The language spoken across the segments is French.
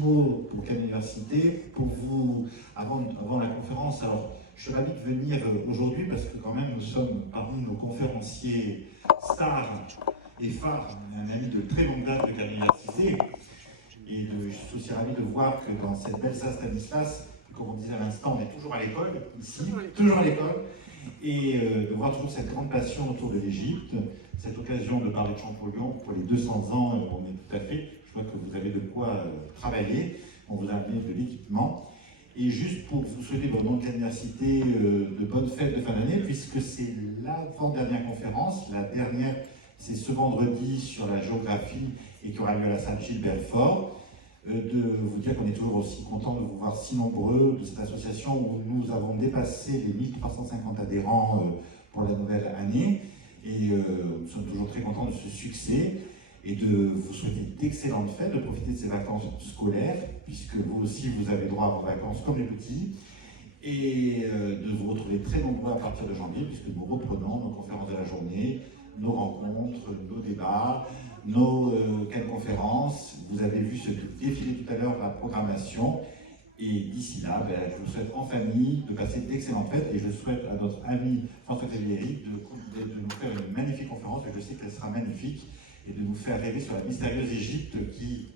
Pour quelle université, pour vous, avant la conférence, alors je suis ravi de venir aujourd'hui parce que quand même nous sommes parmi nos conférenciers stars et phares, un ami de très longue date de Cannes Université, et je suis aussi ravi de voir que dans cette belle salle Stanislas, comme on disait à l'instant, on est toujours à l'école, ici, toujours à l'école, et de voir toujours cette grande passion autour de l'Égypte, cette occasion de parler de Champollion pour les 200 ans, on est tout à fait. Je vois que vous avez de quoi travailler, on vous a amené de l'équipement. Et juste pour vous souhaiter, dans le nom de l'université, de bonnes fêtes de fin d'année, puisque c'est l'avant-dernière conférence, la dernière, c'est ce vendredi sur la géographie et qui aura lieu à la Saint-Gilles-Belfort. De vous dire qu'on est toujours aussi content de vous voir si nombreux de cette association où nous avons dépassé les 1350 adhérents pour la nouvelle année. Et nous sommes toujours très contents de ce succès et de vous souhaiter d'excellentes fêtes, de profiter de ces vacances scolaires, puisque vous aussi vous avez droit à vos vacances comme les petits, et de vous retrouver très nombreux à partir de janvier, puisque nous reprenons nos conférences de la journée, nos rencontres, nos débats, nos conférences. Vous avez vu ce défilé tout à l'heure, la programmation. Et d'ici là, je vous souhaite en famille de passer d'excellentes fêtes et je souhaite à notre ami François Frédéric de nous faire une magnifique conférence, et je sais qu'elle sera magnifique, et de nous faire rêver sur la mystérieuse Égypte qui,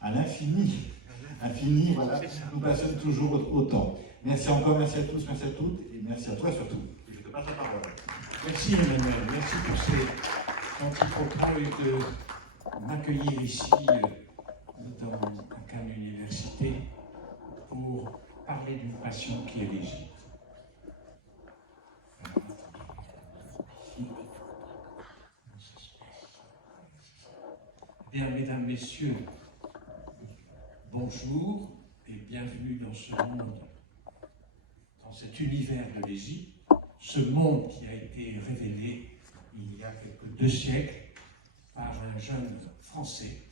à l'infini, voilà, nous passionne toujours autant. Merci encore, merci à tous, merci à toutes, et merci à toi surtout. Et je te passe la parole. Merci Emmanuel, merci pour ces gentils propos et de m'accueillir ici dans la Cannes Université pour parler d'une passion qui est l'Égypte. Bien, mesdames, messieurs, bonjour et bienvenue dans ce monde, dans cet univers de l'Égypte, ce monde qui a été révélé il y a quelques 2 siècles par un jeune Français,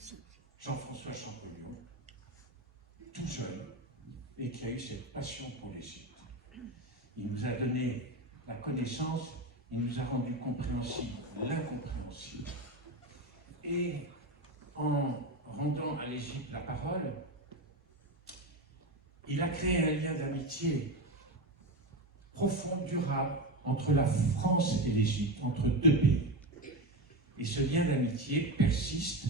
Jean-François Champollion, tout jeune, et qui a eu cette passion pour l'Égypte. Il nous a donné la connaissance, il nous a rendu compréhensible l'incompréhensible. Et en rendant à l'Égypte la parole, il a créé un lien d'amitié profond, durable, entre la France et l'Égypte, entre 2 pays. Et ce lien d'amitié persiste,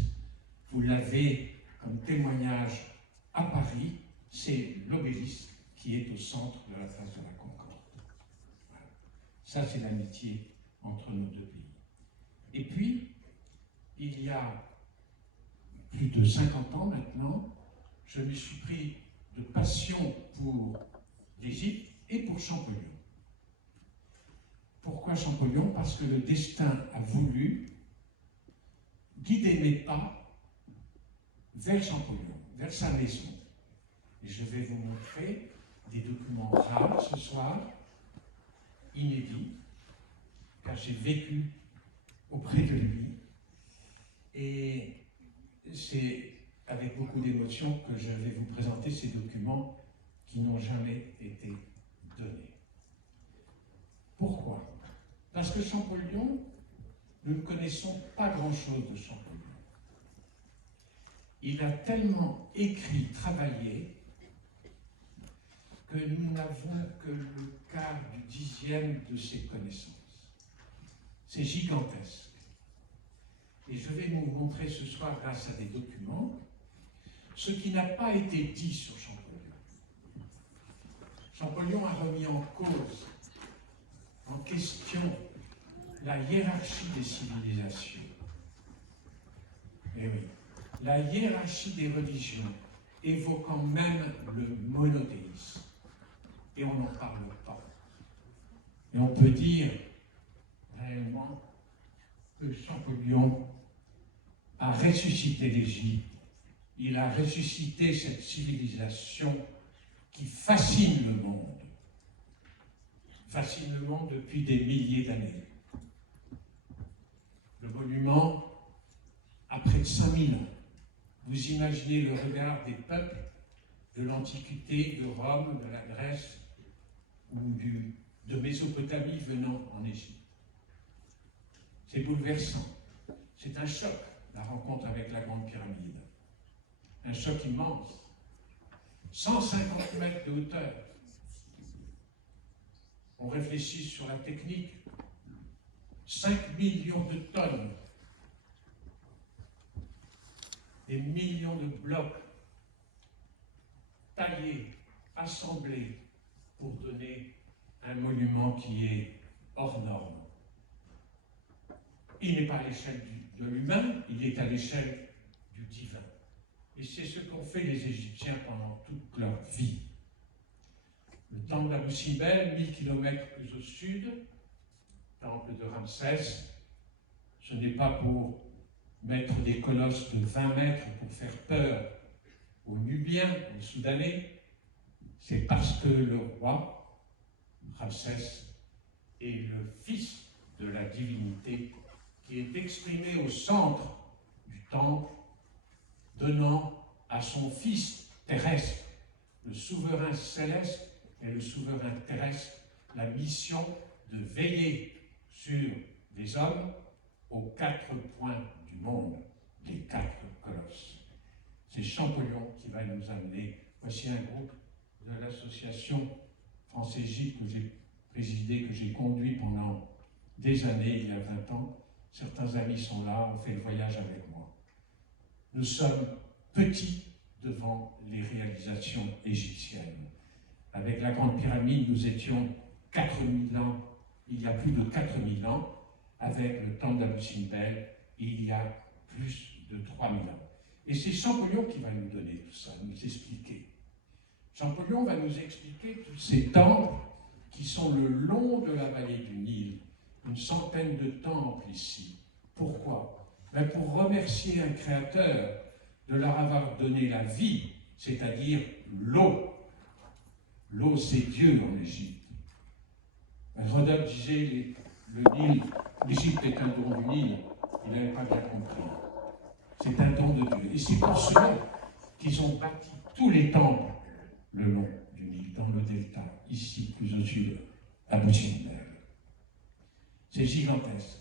vous l'avez comme témoignage à Paris, c'est l'obélisque qui est au centre de la place de la Concorde. Voilà. Ça, c'est l'amitié entre nos 2 pays. Et puis, il y a plus de 50 ans maintenant, je me suis pris de passion pour l'Égypte et pour Champollion. Pourquoi Champollion? Parce que le destin a voulu guider mes pas vers Champollion, vers sa maison. Et je vais vous montrer des documents rares ce soir, inédits, car j'ai vécu auprès de lui. Et c'est avec beaucoup d'émotion que je vais vous présenter ces documents qui n'ont jamais été donnés. Pourquoi? Parce que Champollion, nous ne connaissons pas grand-chose de Champollion. Il a tellement écrit, travaillé, que nous n'avons que le quart du 10e de ses connaissances. C'est gigantesque. Et je vais vous montrer ce soir, grâce à des documents, ce qui n'a pas été dit sur Champollion. Champollion a remis en cause, en question, la hiérarchie des civilisations. Eh oui, la hiérarchie des religions, évoquant même le monothéisme. Et on n'en parle pas. Et on peut dire, réellement, que Champollion a ressuscité l'Égypte. Il a ressuscité cette civilisation qui fascine le monde. Fascine le monde depuis des milliers d'années. Le monument a près de 5000 ans. Vous imaginez le regard des peuples de l'Antiquité, de Rome, de la Grèce ou de Mésopotamie venant en Égypte. C'est bouleversant. C'est un choc, la rencontre avec la Grande Pyramide. Un choc immense. 150 mètres de hauteur. On réfléchit sur la technique. 5 millions de tonnes. Des millions de blocs taillés, assemblés pour donner un monument qui est hors norme. Il n'est pas à l'échelle de l'humain, il est à l'échelle du divin. Et c'est ce qu'ont fait les Égyptiens pendant toute leur vie. Le temple d'Abou Simbel, 1000 km plus au sud, temple de Ramsès, ce n'est pas pour mettre des colosses de 20 mètres pour faire peur aux Nubiens, aux Soudanais, c'est parce que le roi, Ramsès, est le fils de la divinité qui est exprimé au centre du temple, donnant à son fils terrestre, le souverain céleste et le souverain terrestre, la mission de veiller sur les hommes aux 4 points du monde, les 4 colosses. C'est Champollion qui va nous amener. Voici un groupe de l'association France-Égypte que j'ai présidé, que j'ai conduit pendant des années, il y a 20 ans. Certains amis sont là, ont fait le voyage avec moi. Nous sommes petits devant les réalisations égyptiennes. Avec la Grande Pyramide, nous étions 4000 ans, il y a plus de 4000 ans. Avec le temple d'Abou Simbel, il y a plus de 3000 ans. Et c'est Champollion qui va nous donner tout ça, nous expliquer. Champollion va nous expliquer tous ces temples qui sont le long de la vallée du Nil. Une centaine de temples ici. Pourquoi? Ben pour remercier un créateur de leur avoir donné la vie, c'est-à-dire l'eau. L'eau, c'est Dieu en Égypte. Hérodote disait, le Nil, l'Égypte est un don du Nil, il n'avait pas bien compris. C'est un don de Dieu. Et c'est pour cela qu'ils ont bâti tous les temples le long du Nil, dans le delta, ici, plus au sud, à Abou Simbel. C'est gigantesque.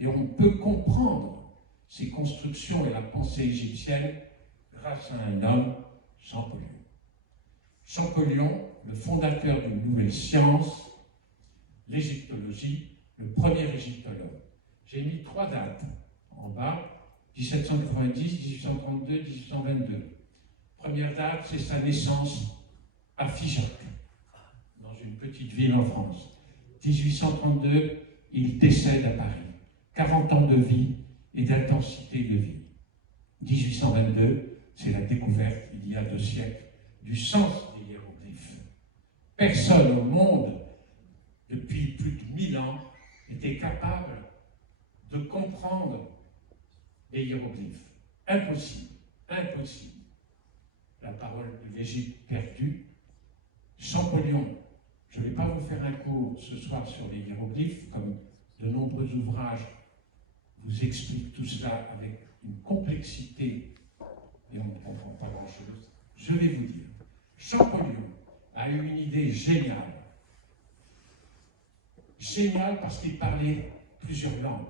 Et on peut comprendre ces constructions et la pensée égyptienne grâce à un homme, Champollion. Champollion, le fondateur d'une nouvelle science, l'égyptologie, le premier égyptologue. J'ai mis 3 dates en bas, 1790, 1832, 1822. Première date, c'est sa naissance à Figeac, dans une petite ville en France. 1832, il décède à Paris. 40 ans de vie et d'intensité de vie. 1822, c'est la découverte, il y a 2 siècles, du sens des hiéroglyphes. Personne au monde, depuis plus de 1000 ans, n'était capable de comprendre les hiéroglyphes. Impossible, impossible. La parole de l'Égypte perdue. Champollion, je ne vais pas vous faire un cours ce soir sur les hiéroglyphes, comme de nombreux ouvrages vous expliquent tout cela avec une complexité et on ne comprend pas grand-chose. Je vais vous dire, Champollion a eu une idée géniale. Géniale parce qu'il parlait plusieurs langues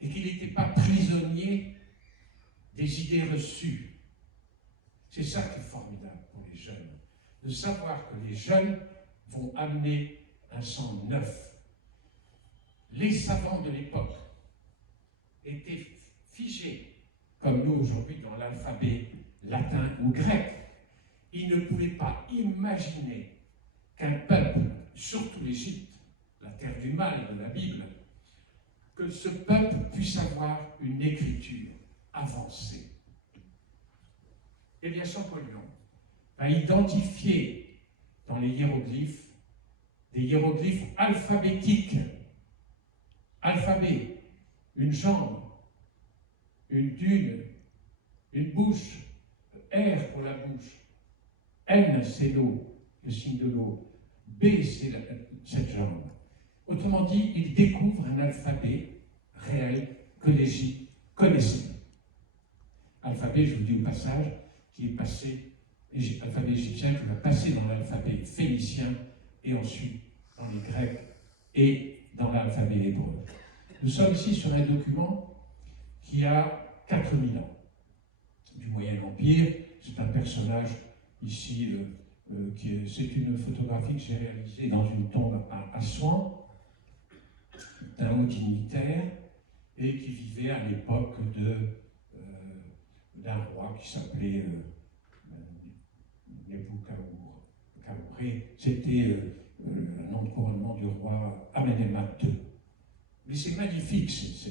et qu'il n'était pas prisonnier des idées reçues. C'est ça qui est formidable pour les jeunes, de savoir que les jeunes vont amener un sang neuf. Les savants de l'époque étaient figés, comme nous aujourd'hui, dans l'alphabet latin ou grec. Ils ne pouvaient pas imaginer qu'un peuple, surtout l'Égypte, la terre du mal de la Bible, que ce peuple puisse avoir une écriture avancée. Eh bien, Champollion a identifié dans les hiéroglyphes des hiéroglyphes alphabétiques. Alphabet, une jambe, une dune, une bouche, R pour la bouche, N c'est l'eau, le signe de l'eau, B c'est cette jambe. Autrement dit, il découvre un alphabet réel que l'Égypte connaissait. Alphabet, je vous dis au passage, qui est passé, alphabet égyptien qui va passer dans l'alphabet phénicien et ensuite dans les grecs et dans l'alphabet hébreu. Nous sommes ici sur un document qui a 4000 ans. Du Moyen Empire, c'est un personnage ici, c'est une photographie que j'ai réalisée dans une tombe à Assouan, d'un haut dignitaire, et qui vivait à l'époque d'un roi qui s'appelait Nebukadnezar. C'était le nom de couronnement du roi Amenemhat II. Mais c'est magnifique, c'est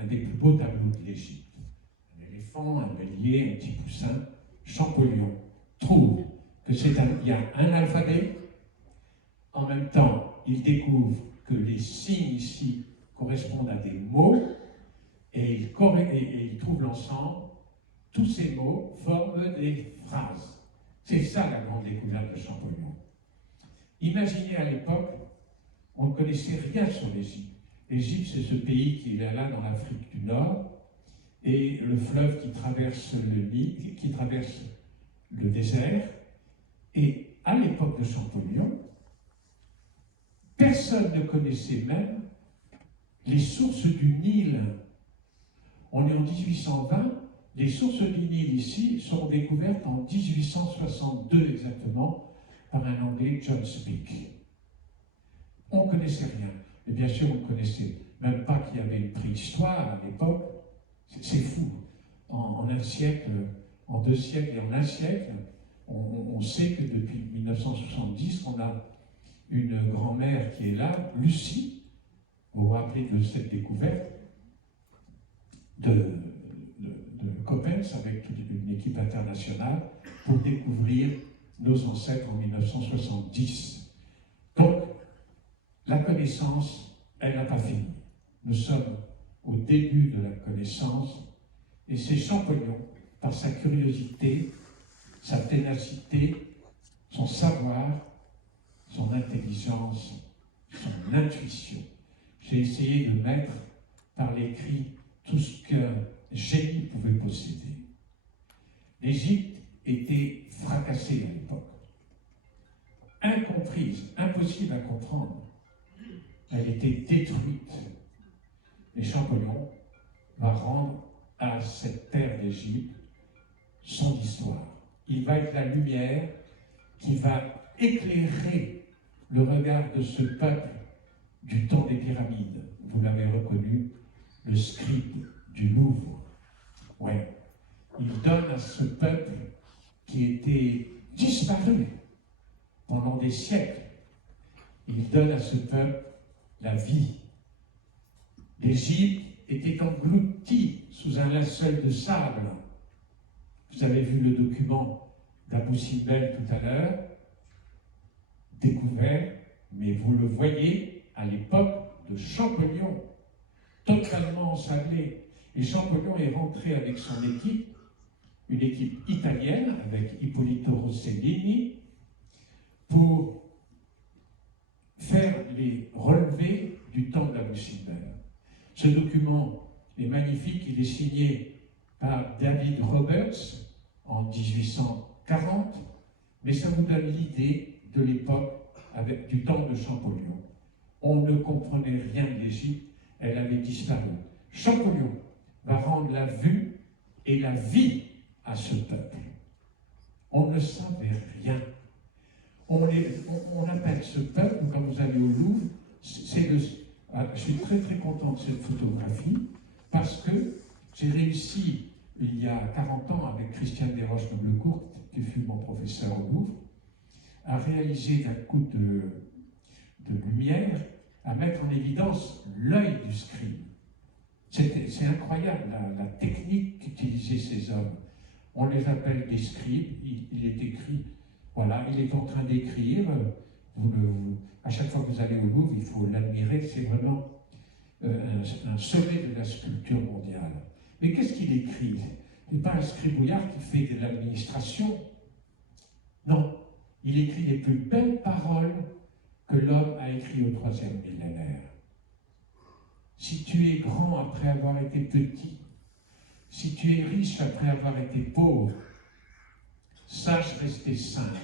un des plus beaux tableaux de l'Égypte. Un éléphant, un bélier, un petit poussin. Champollion trouve qu'il y a un alphabet. En même temps, il découvre que les signes ici correspondent à des mots, et il trouve l'ensemble. Tous ces mots forment des phrases. C'est ça la grande découverte de Champollion. Imaginez à l'époque, on ne connaissait rien sur l'Égypte. L'Égypte, c'est ce pays qui est là dans l'Afrique du Nord, et le fleuve qui traverse le Nil, qui traverse le désert. Et à l'époque de Champollion, personne ne connaissait même les sources du Nil. On est en 1820, les sources du Nil ici sont découvertes en 1862 exactement par un Anglais, John Speke. On ne connaissait rien. Mais bien sûr, on ne connaissait même pas qu'il y avait une préhistoire à l'époque. C'est fou. En un siècle, en 2 siècles et en 1 siècle, on sait que depuis 1970, on a une grand-mère qui est là, Lucie. Vous vous rappelez de cette découverte de Coppens avec une équipe internationale pour découvrir nos ancêtres en 1970. Donc, la connaissance, elle n'a pas fini. Nous sommes au début de la connaissance, et c'est Champollion, par sa curiosité, sa ténacité, son savoir, son intelligence, son intuition. J'ai essayé de mettre par l'écrit tout ce qu'un génie pouvait posséder. L'Égypte était fracassée à l'époque, incomprise, impossible à comprendre. Elle était détruite. Et Champollion va rendre à cette terre d'Égypte son histoire. Il va être la lumière qui va éclairer le regard de ce peuple du temps des pyramides. Vous l'avez reconnu, le scribe du Louvre. Ouais. Il donne à ce peuple qui était disparu pendant des siècles, il donne à ce peuple la vie. L'Égypte était engloutie sous un linceul de sable. Vous avez vu le document d'Abou Simbel tout à l'heure, découvert, mais vous le voyez à l'époque de Champollion, totalement ensablé. Et Champollion est rentré avec son équipe, une équipe italienne avec Ippolito Rossellini, pour faire les relevés du temple d'Abou Simbel. Ce document est magnifique, il est signé par David Roberts en 1840, mais ça vous donne l'idée de l'époque du temps de Champollion. On ne comprenait rien de l'Égypte, elle avait disparu. Champollion va rendre la vue et la vie à ce peuple. On ne savait rien. On appelle ce peuple, comme vous allez au Louvre, je suis très très content de cette photographie, parce que j'ai réussi, il y a 40 ans, avec Christiane Desroches-Noblecourt, qui fut mon professeur au Louvre, à réaliser d'un coup de lumière, à mettre en évidence l'œil du scribe. C'est incroyable, la technique qu'utilisaient ces hommes. On les appelle des scribes, il est écrit, voilà, il est en train d'écrire, à chaque fois que vous allez au Louvre, il faut l'admirer, c'est vraiment un sommet de la sculpture mondiale. Mais qu'est-ce qu'il écrit? Ce n'est pas un scribouillard qui fait de l'administration. Non, il écrit les plus belles paroles que l'homme a écrites au 3e millénaire. Si tu es grand après avoir été petit, si tu es riche après avoir été pauvre, sache rester simple.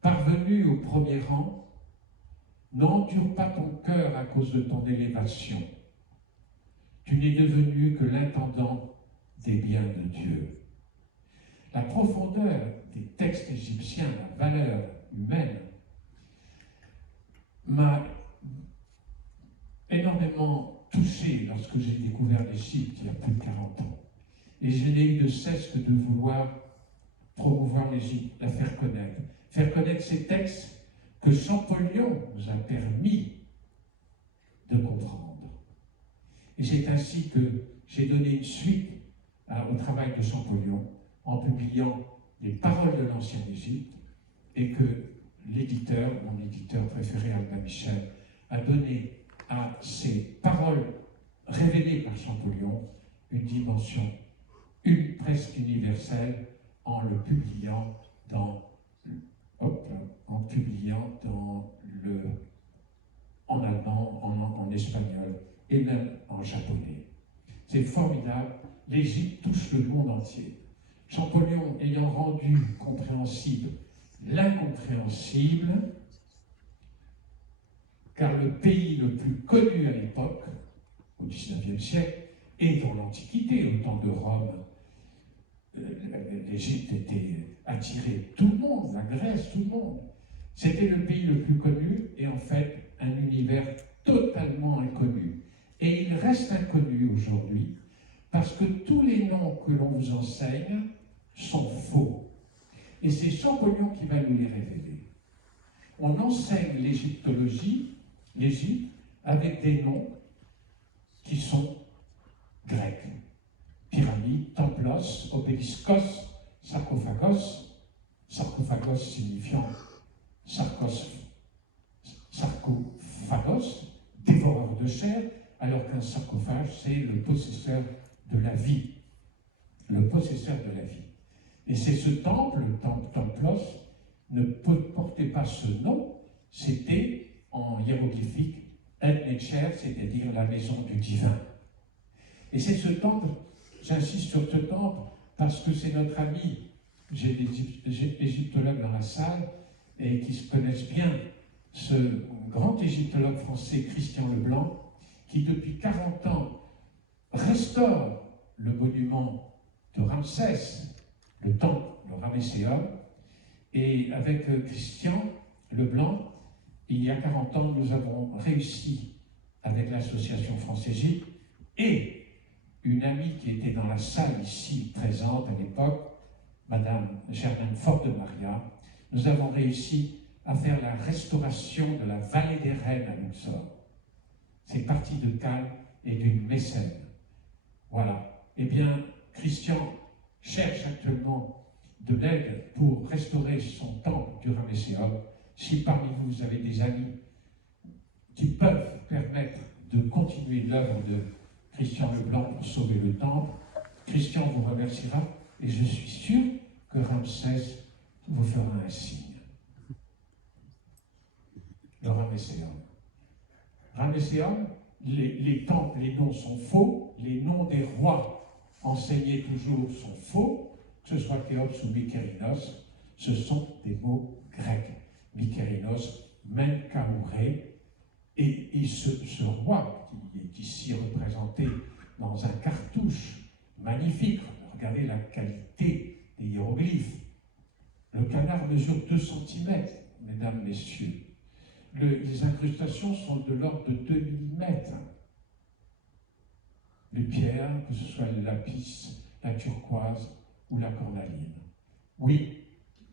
Parvenu au premier rang, n'endure pas ton cœur à cause de ton élévation. Tu n'es devenu que l'intendant des biens de Dieu. la profondeur des textes égyptiens, la valeur humaine, m'a énormément touché lorsque j'ai découvert l'Égypte il y a plus de 40 ans. Et je n'ai eu de cesse que de vouloir promouvoir l'Égypte, la faire connaître ces textes que Champollion nous a permis de comprendre. Et c'est ainsi que j'ai donné une suite au travail de Champollion en publiant les paroles de l'ancienne Égypte et que l'éditeur, mon éditeur préféré, Albin Michel, a donné à ces paroles révélées par Champollion une dimension presque universelle en le publiant en allemand, en espagnol et même en japonais. C'est formidable. L'Égypte touche le monde entier. Champollion ayant rendu compréhensible l'incompréhensible, car le pays le plus connu à l'époque, au XIXe siècle, et dans l'Antiquité, au temps de Rome, l'Égypte attirait tout le monde, la Grèce, tout le monde. C'était le pays le plus connu et en fait un univers totalement inconnu. Et il reste inconnu aujourd'hui parce que tous les noms que l'on vous enseigne sont faux. Et c'est Champollion qui va nous les révéler. On enseigne l'égyptologie, l'Égypte, avec des noms qui sont grecs. Pyramide, templos, obéliscos, sarcophagos, sarcophagos signifiant sarcophagos, dévoreur de chair, alors qu'un sarcophage, c'est le possesseur de la vie. Le possesseur de la vie. Et c'est ce temple, le temple templos, ne portait pas ce nom, c'était en hiéroglyphique El-Necher, c'est-à-dire la maison du divin. Et c'est ce temple, j'insiste sur ce temple, parce que c'est notre ami, j'ai des égyptologues dans la salle, et qui se connaissent bien, ce grand égyptologue français Christian Leblanc, qui depuis 40 ans restaure le monument de Ramsès, le temple, le Ramesséum, et avec Christian Leblanc, il y a 40 ans, nous avons réussi, avec l'association France-Égypte, et une amie qui était dans la salle ici présente à l'époque, Madame Germaine Fort de Maria, nous avons réussi à faire la restauration de la vallée des Reines à Luxor. C'est parti de Cannes et d'une mécène. Voilà. Eh bien, Christian cherche actuellement de l'aide pour restaurer son temple du Ramesséum. Si parmi vous, vous avez des amis qui peuvent permettre de continuer l'œuvre de Christian Leblanc pour sauver le temple, Christian vous remerciera et je suis sûr que Ramsès vous fera un signe. Le Ramesséum. Ramesséum, les temples, les noms sont faux, les noms des rois enseignés toujours sont faux, que ce soit Khéops ou Mykérinos, ce sont des mots grecs. Mykérinos, Menkaouré, et ce roi qui est ici représenté dans un cartouche magnifique, regardez la qualité des hiéroglyphes. Le canard mesure 2 cm, mesdames, messieurs. Les incrustations sont de l'ordre de 2 mm. Les pierres, que ce soit le lapis, la turquoise ou la cornaline. Oui,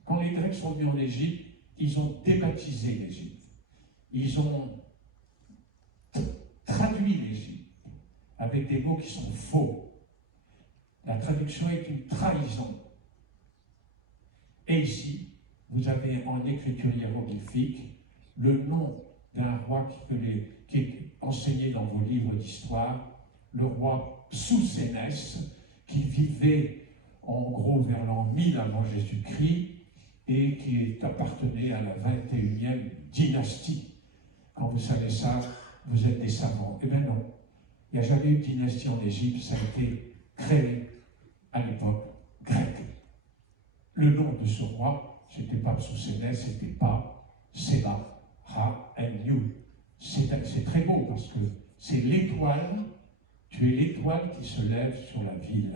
quand les Grecs sont venus en Égypte, ils ont débaptisé l'Égypte. Ils ont traduit l'Égypte avec des mots qui sont faux. La traduction est une trahison. Et ici, vous avez en écriture hiéroglyphique le nom d'un roi qui est enseigné dans vos livres d'histoire, le roi Psousénès, qui vivait en gros vers l'an 1000 avant Jésus-Christ et qui appartenait à la 21e dynastie. Quand vous savez ça, vous êtes des savants. Eh bien non, il n'y a jamais eu de dynastie en Égypte, ça a été créé à l'époque grecque. Le nom de ce roi, c'était pas Psousénès, c'était pas Séba. Ra-en-yu. C'est très beau parce que c'est l'étoile, tu es l'étoile qui se lève sur la ville.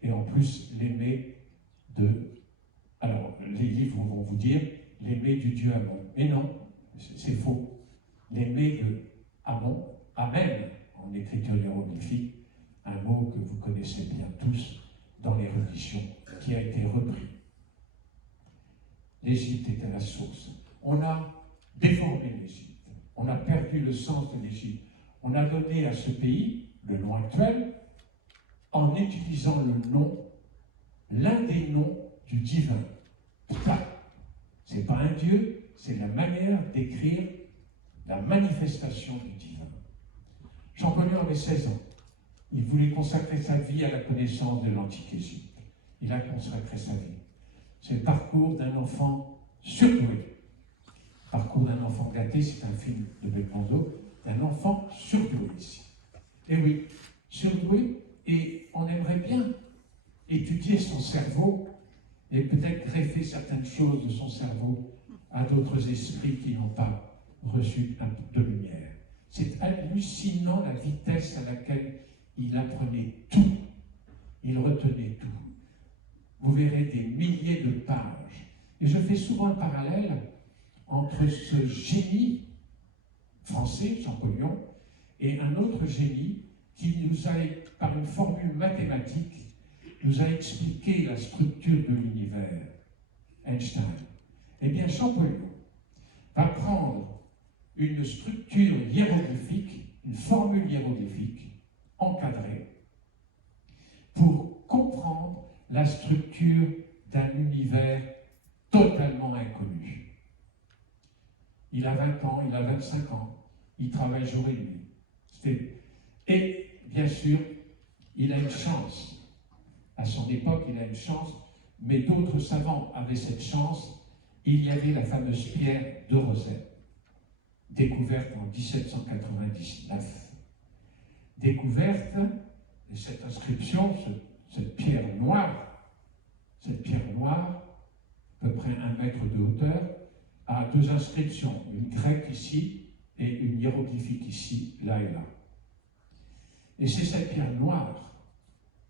Et en plus, l'aimer de... Alors, les livres vont vous dire l'aimer du Dieu Amon. Mais non, c'est faux. L'aimer de Amon, Amen, en écriture hiéroglyphique, un mot que vous connaissez bien tous dans les religions, qui a été repris. L'Égypte est à la source. On a déformé l'Égypte. On a perdu le sens de l'Égypte. On a donné à ce pays le nom actuel en utilisant le nom, l'un des noms du divin. Ce n'est pas un Dieu, c'est la manière d'écrire la manifestation du divin. Champollion avait 16 ans. Il voulait consacrer sa vie à la connaissance de l'antique Égypte. Il a consacré sa vie. C'est le parcours d'un enfant surdoué. Parcours d'un enfant gâté, c'est un film de Belmondo, d'un enfant surdoué ici. Et oui, surdoué, et on aimerait bien étudier son cerveau et peut-être greffer certaines choses de son cerveau à d'autres esprits qui n'ont pas reçu un peu de lumière. C'est hallucinant la vitesse à laquelle il apprenait tout, il retenait tout. Vous verrez des milliers de pages. Et je fais souvent un parallèle entre ce génie français, Champollion, et un autre génie qui nous a, par une formule mathématique, nous a expliqué la structure de l'univers, Einstein. Eh bien, Champollion va prendre une structure hiéroglyphique, une formule hiéroglyphique encadrée, pour comprendre la structure d'un univers totalement inconnu. Il a 20 ans, il a 25 ans, il travaille jour et nuit. Et bien sûr, il a une chance. À son époque, il a une chance, mais d'autres savants avaient cette chance. Il y avait la fameuse pierre de Rosette, découverte en 1799. Découverte, et cette inscription, cette pierre noire, à peu près 1 mètre de hauteur, a 2 inscriptions, une grecque ici et une hiéroglyphique ici, là et là. Et c'est cette pierre noire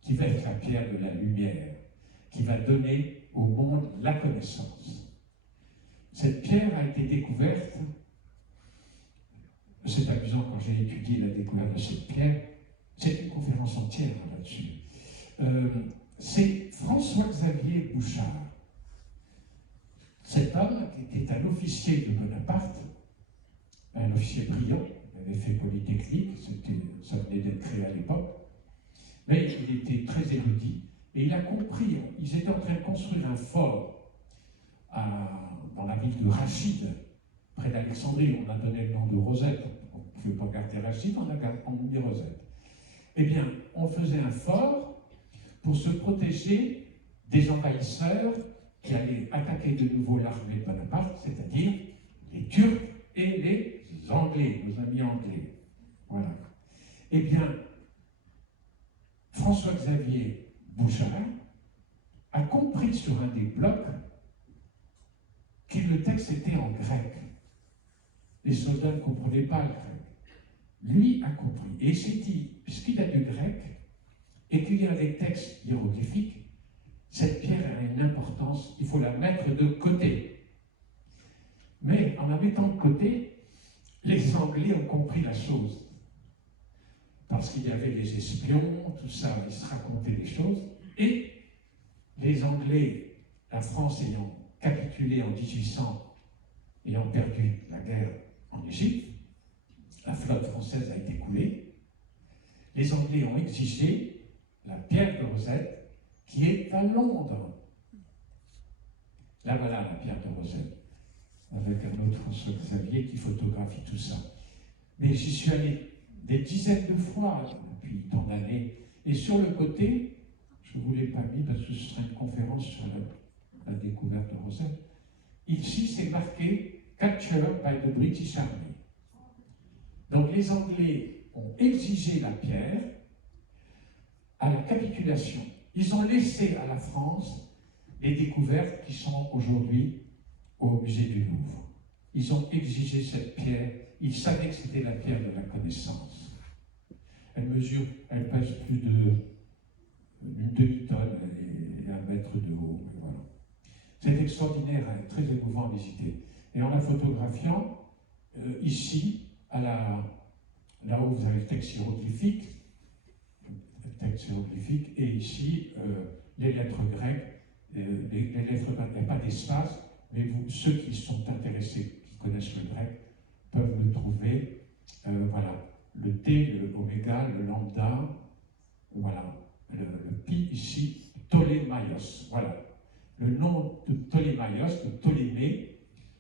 qui va être la pierre de la lumière, qui va donner au monde la connaissance. Cette pierre a été découverte, c'est amusant quand j'ai étudié la découverte de cette pierre, c'est une conférence entière là-dessus. C'est François-Xavier Bouchard. Cet homme, qui était un officier de Bonaparte, un officier brillant, il avait fait Polytechnique, ça venait d'être créé à l'époque, mais il était très érudit, et il a compris, ils étaient en train de construire un fort dans la ville de Rachid, près d'Alexandrie. On a donné le nom de Rosette, on ne pouvait pas garder Rachid, on a mis Rosette. Eh bien, on faisait un fort pour se protéger des envahisseurs qui allaient attaquer de nouveau l'armée de Bonaparte, c'est-à-dire les Turcs et les Anglais, nos amis anglais. Voilà. Eh bien, François-Xavier Bouchard a compris sur un des blocs que le texte était en grec. Les soldats ne comprenaient pas le grec. Lui a compris. Et il s'est dit, puisqu'il a du grec, et qu'il y a des textes hiéroglyphiques, cette pierre a une importance, il faut la mettre de côté. Mais en la mettant de côté, les Anglais ont compris la chose. Parce qu'il y avait les espions, tout ça, ils se racontaient des choses. Et les Anglais, la France ayant capitulé en 1800, ayant perdu la guerre en Égypte, la flotte française a été coulée. Les Anglais ont exigé la pierre de Rosette qui est à Londres. Là voilà la pierre de Rosette, avec un autre François-Xavier qui photographie tout ça. Mais j'y suis allé des dizaines de fois depuis tant d'années. Et sur le côté, je ne vous l'ai pas mis parce que ce sera une conférence sur la découverte de Rosette. Ici, c'est marqué « Captured by the British Army ». Donc les Anglais ont exigé la pierre à la capitulation. Ils ont laissé à la France les découvertes qui sont aujourd'hui au musée du Louvre. Ils ont exigé cette pierre. Ils savaient que c'était la pierre de la connaissance. Elle pèse plus d'une demi-tonne et 1 mètre de haut. C'est extraordinaire, hein, très émouvant à visiter. Et en la photographiant, ici, là où vous avez le texte hiéroglyphique, et ici, les lettres grecques, les lettres grecques, il n'y a pas d'espace, mais ceux qui sont intéressés, qui connaissent le grec, peuvent le trouver. Voilà, le T, le oméga, le lambda, voilà, le pi ici, Ptolémaios, voilà. Le nom de Ptolémaios, de Ptolémée,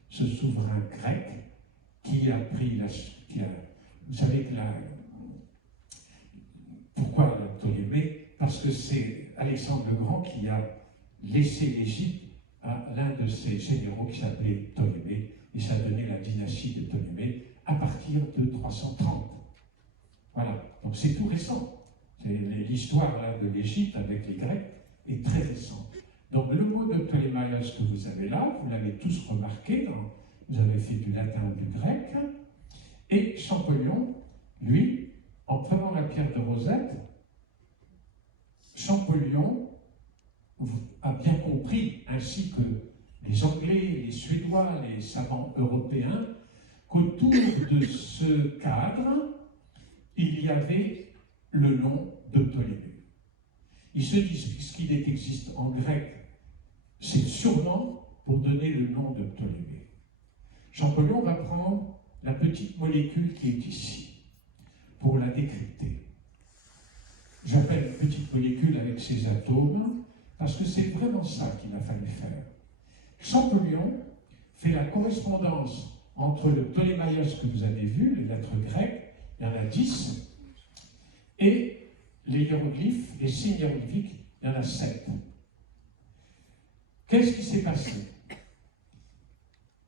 ce souverain grec qui a pris vous savez que pourquoi le Ptolémée? Parce que c'est Alexandre le Grand qui a laissé l'Égypte à l'un de ses généraux qui s'appelait Ptolémée, et ça a donné la dynastie de Ptolémée à partir de 330. Voilà, donc c'est tout récent. L'histoire de l'Égypte avec les Grecs est très récente. Donc le mot de Ptolémaios que vous avez là, vous l'avez tous remarqué, vous avez fait du latin ou du grec, et Champollion, lui, en prenant la pierre de Rosette, Champollion a bien compris, ainsi que les Anglais, les Suédois, les savants européens, qu'autour de ce cadre, il y avait le nom de Ptolémée. Ils se disent, puisqu'il existe en grec, c'est sûrement pour donner le nom de Ptolémée. Champollion va prendre la petite molécule qui est ici, pour la décrypter. J'appelle une petite molécule avec ses atomes, parce que c'est vraiment ça qu'il a fallu faire. Champollion fait la correspondance entre le Ptolémaios que vous avez vu, les lettres grecques, il y en a 10, et les hiéroglyphes, les signes hiéroglyphiques, il y en a 7. Qu'est-ce qui s'est passé?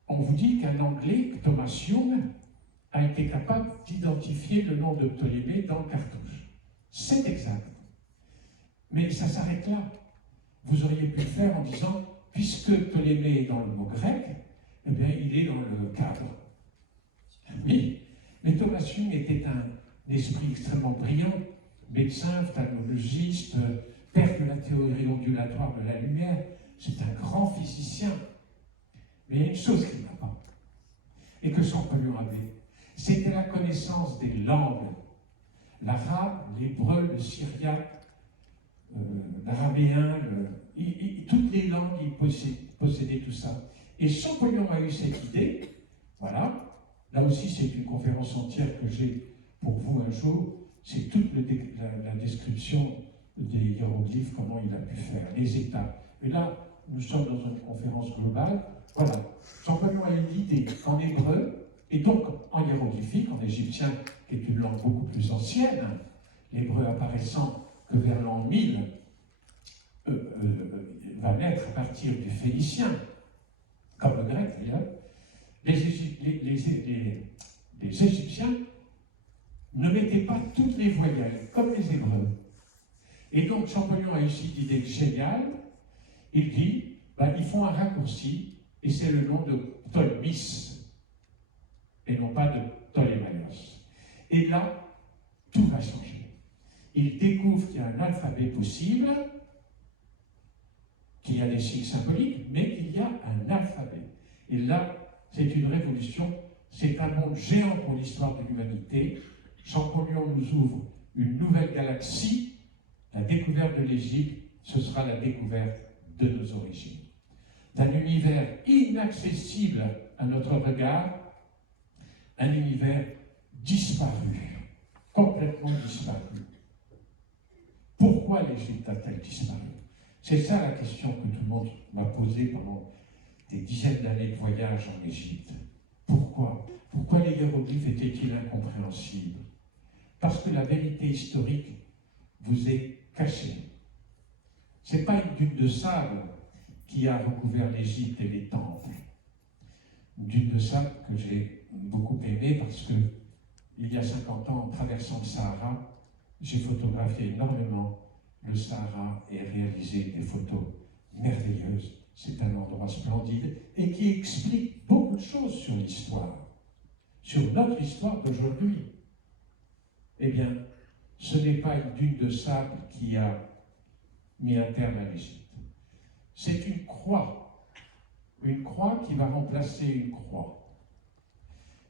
On vous dit qu'un Anglais, Thomas Young, a été capable d'identifier le nom de Ptolémée dans le cartouche. C'est exact. Mais ça s'arrête là. Vous auriez pu le faire en disant, puisque Ptolémée est dans le mot grec, eh bien, il est dans le cadre. Oui, mais Thomas Young était un esprit extrêmement brillant, médecin, ophtalmologiste, père de la théorie ondulatoire de la lumière. C'est un grand physicien. Mais il y a une chose qu'il n'a pas, et que Champollion avait, c'était la connaissance des langues. L'arabe, l'hébreu, le syriaque, l'araméen, toutes les langues, il possédait tout ça. Et Champollion a eu cette idée, voilà, là aussi c'est une conférence entière que j'ai pour vous un jour, c'est toute la description des hiéroglyphes, comment il a pu faire, les étapes. Et là, nous sommes dans une conférence globale, voilà. Champollion a eu l'idée qu'en hébreu, et donc en hiéroglyphique, en égyptien, qui est une langue beaucoup plus ancienne, l'hébreu apparaissant que vers l'an 1000, va naître à partir du phénicien, comme le grec d'ailleurs, les Égyptiens ne mettaient pas toutes les voyelles, comme les Hébreux. Et donc Champollion a eu cette idée géniale, il dit, ils font un raccourci, et c'est le nom de Ptolémys, et non pas de Ptolémaios. Et là, tout va changer. Il découvre qu'il y a un alphabet possible, qu'il y a des signes symboliques, mais qu'il y a un alphabet. Et là, c'est une révolution, c'est un monde géant pour l'histoire de l'humanité. Champollion nous ouvre une nouvelle galaxie. La découverte de l'Égypte, ce sera la découverte de nos origines. D'un univers inaccessible à notre regard, un univers disparu, complètement disparu. Pourquoi l'Égypte a-t-elle disparu? C'est ça la question que tout le monde m'a posée pendant des dizaines d'années de voyage en Égypte. Pourquoi? Pourquoi les hiéroglyphes étaient-ils incompréhensibles? Parce que la vérité historique vous est cachée. Ce n'est pas une dune de sable qui a recouvert l'Égypte et les temples. Une dune de sable que j'ai beaucoup aimée parce que, il y a 50 ans, en traversant le Sahara, j'ai photographié énormément le Sahara et réalisé des photos merveilleuses. C'est un endroit splendide et qui explique beaucoup de choses sur l'histoire, sur notre histoire d'aujourd'hui. Eh bien, ce n'est pas une dune de sable qui a mis un terme à l'Égypte. C'est une croix une croix qui va remplacer une croix.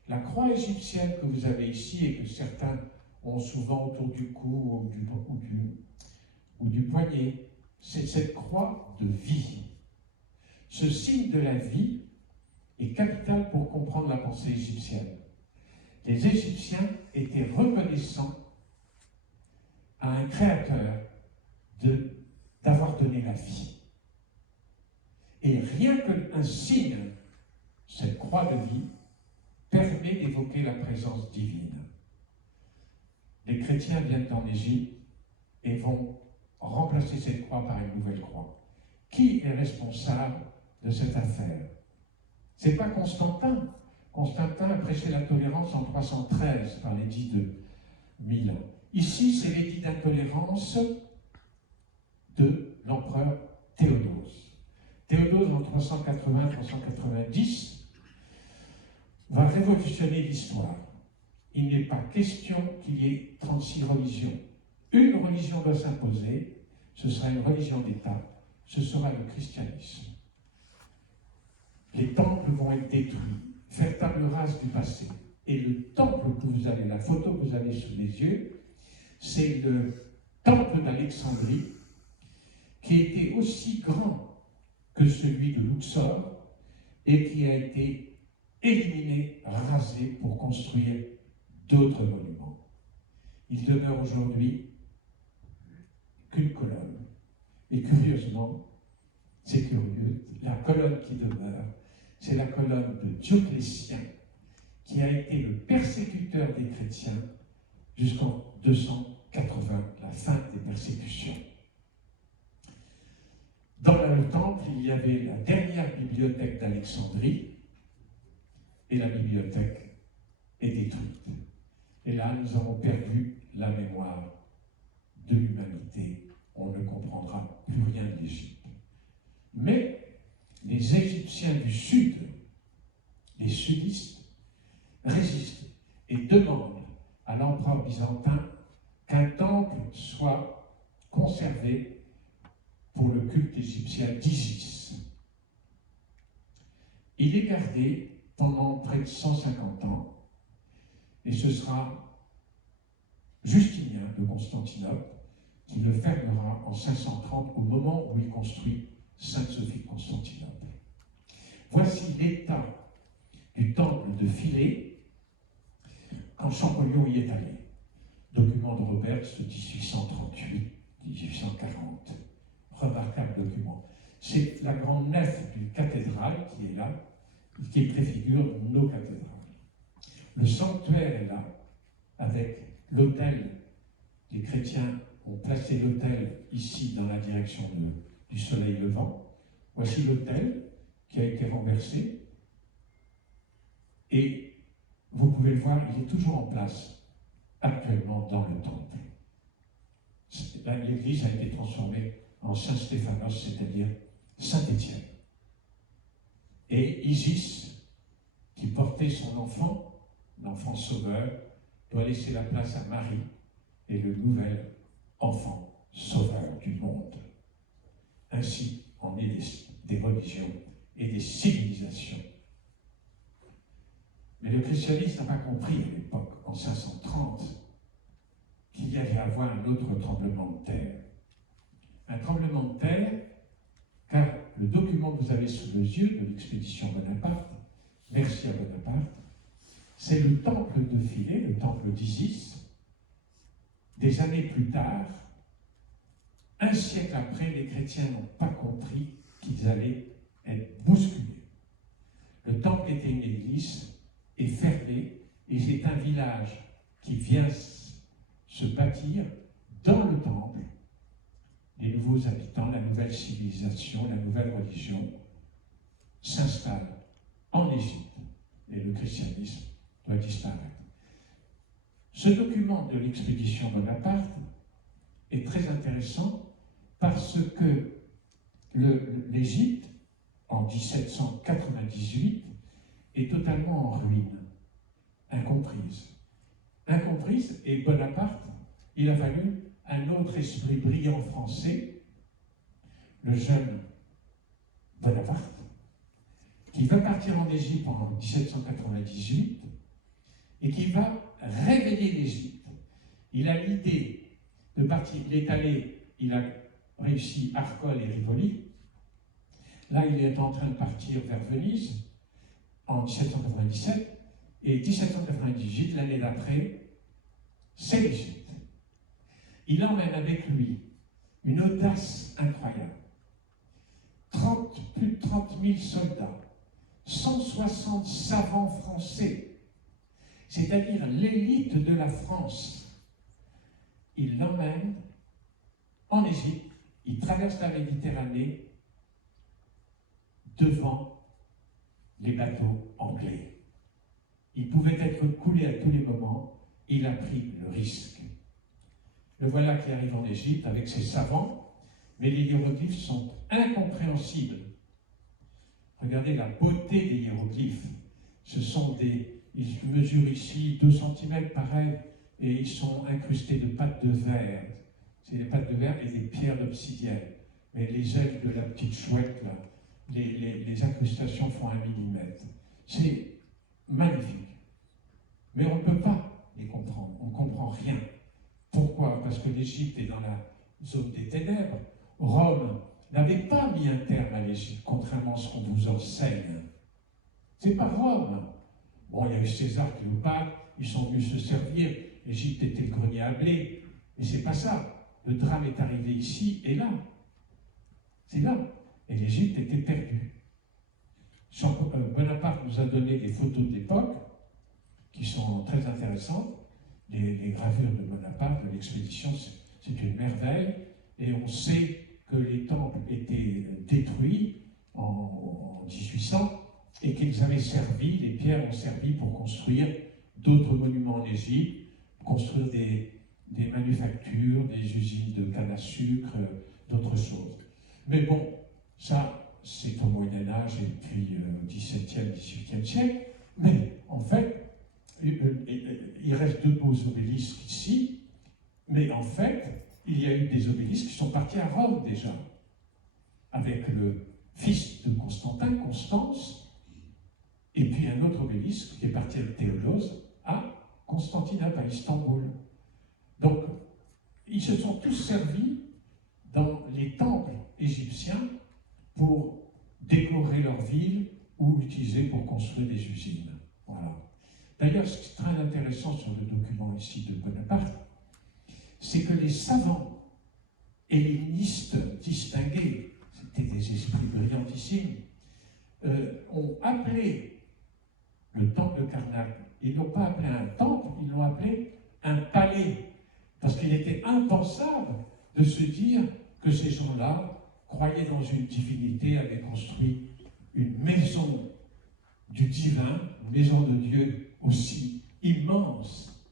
La croix égyptienne que vous avez ici et que certains ont souvent autour du cou ou du poignet, c'est cette croix de vie. Ce signe de la vie est capital pour comprendre la pensée égyptienne. Les Égyptiens étaient reconnaissants à un créateur d'avoir donné la vie. Et rien qu'un signe, cette croix de vie, permet d'évoquer la présence divine. Les chrétiens viennent en Égypte et vont remplacer cette croix par une nouvelle croix. Qui est responsable de cette affaire? Ce n'est pas Constantin. Constantin a prêché la tolérance en 313 par l'édit de Milan. Ici, c'est l'édit d'intolérance de l'empereur Théodose. Théodose, en 380-390, va révolutionner l'histoire. Il n'est pas question qu'il y ait 36 religions. Une religion doit s'imposer, ce sera une religion d'État, ce sera le christianisme. Les temples vont être détruits, faire table rase du passé. Et le temple que vous avez, la photo que vous avez sous les yeux, c'est le temple d'Alexandrie, qui était aussi grand que celui de Luxor et qui a été éliminé, rasé pour construire d'autres monuments. Il demeure aujourd'hui qu'une colonne. Et curieusement, c'est curieux, la colonne qui demeure, c'est la colonne de Dioclétien, qui a été le persécuteur des chrétiens jusqu'en 280, la fin des persécutions. Dans le temple, il y avait la dernière bibliothèque d'Alexandrie, et la bibliothèque est détruite. Et là, nous avons perdu la mémoire de l'humanité. On ne comprendra plus rien de l'Égypte. Mais les Égyptiens du Sud, les sudistes, résistent et demandent à l'empereur byzantin qu'un temple soit conservé pour le culte égyptien d'Isis. Il est gardé pendant près de 150 ans, et ce sera Justinien de Constantinople qui le fermera en 530 au moment où il construit Sainte-Sophie de Constantinople. Voici l'état du temple de Philae quand Champollion y est allé. Document de Roberts de 1838-1840. Remarquable document. C'est la grande nef d'une cathédrale qui est là, qui préfigure nos cathédrales. Le sanctuaire est là, avec l'autel. Les chrétiens ont placé l'autel ici dans la direction du soleil levant. Voici l'autel qui a été renversé. Et vous pouvez le voir, il est toujours en place actuellement dans le temple. L'église a été transformée en Saint-Stéphanos, c'est-à-dire Saint-Étienne. Et Isis, qui portait son enfant, l'enfant sauveur, doit laisser la place à Marie et le nouvel enfant sauveur du monde. Ainsi en est des religions et des civilisations. Mais le christianisme n'a pas compris à l'époque, en 530, qu'il y allait avoir un autre tremblement de terre. Un tremblement de terre, car le document que vous avez sous les yeux de l'expédition Bonaparte, merci à Bonaparte, c'est le temple de Philae, le temple d'Isis. Des années plus tard, un siècle après, les chrétiens n'ont pas compris qu'ils allaient être bousculés. Le temple était une église, est fermé, et c'est un village qui vient se bâtir dans le temple. Les nouveaux habitants, la nouvelle civilisation, la nouvelle religion s'installe en Égypte et le christianisme doit disparaître. Ce document de l'expédition Bonaparte est très intéressant parce que l'Égypte, en 1798, est totalement en ruine, incomprise. Incomprise, et Bonaparte, il a fallu un autre esprit brillant français, le jeune Bonaparte, qui va partir en Égypte en 1798 et qui va réveiller l'Égypte. Il a l'idée de partir, il est allé, il a réussi Arcole et Rivoli. Là, il est en train de partir vers Venise en 1797 et 1798, l'année d'après, c'est l'Égypte. Il emmène avec lui une audace incroyable. Plus de 30 000 soldats, 160 savants français, c'est-à-dire l'élite de la France. Il l'emmène en Égypte, il traverse la Méditerranée devant les bateaux anglais. Il pouvait être coulé à tous les moments, il a pris le risque. Le voilà qui arrive en Égypte avec ses savants, mais les hiéroglyphes sont incompréhensibles. Regardez la beauté des hiéroglyphes. Ce sont ils mesurent ici 2 cm pareil, et ils sont incrustés de pattes de verre. C'est des pattes de verre et des pierres d'obsidienne. Mais les ailes de la petite chouette, là, les incrustations font 1 millimètre. C'est magnifique. Mais on ne peut pas les comprendre. On ne comprend rien. Pourquoi? Parce que l'Égypte est dans la zone des ténèbres. Rome n'avait pas mis un terme à l'Égypte, contrairement à ce qu'on vous enseigne. C'est pas Rome. Bon, il y a eu César, Cléopâtre, ils sont venus se servir. L'Égypte était le grenier à blé. Mais c'est pas ça. Le drame est arrivé ici et là. C'est là. Et l'Égypte était perdue. Bonaparte nous a donné des photos de l'époque qui sont très intéressantes. Les gravures de Bonaparte, de l'expédition, c'est une merveille. Et on sait que les temples étaient détruits en 1800 et qu'ils avaient servi, les pierres ont servi pour construire d'autres monuments en Égypte, construire des manufactures, des usines de canne à sucre, d'autres choses. Mais bon, ça, c'est au Moyen-Âge et puis au XVIIe, XVIIIe siècle. Mais en fait, il reste 2 beaux obélisques ici, mais en fait, il y a eu des obélisques qui sont partis à Rome déjà, avec le fils de Constantin, Constance, et puis un autre obélisque qui est parti avec Théodose à Constantinople, à Istanbul. Donc, ils se sont tous servis dans les temples égyptiens pour décorer leur ville ou utiliser pour construire des usines. Voilà. D'ailleurs, ce qui est très intéressant sur le document ici de Bonaparte, c'est que les savants hellénistes distingués, c'était des esprits brillantissimes, ont appelé le temple de Karnak, ils ne l'ont pas appelé un temple, ils l'ont appelé un palais, parce qu'il était impensable de se dire que ces gens-là croyaient dans une divinité, avaient construit une maison du divin, une maison de Dieu aussi immense.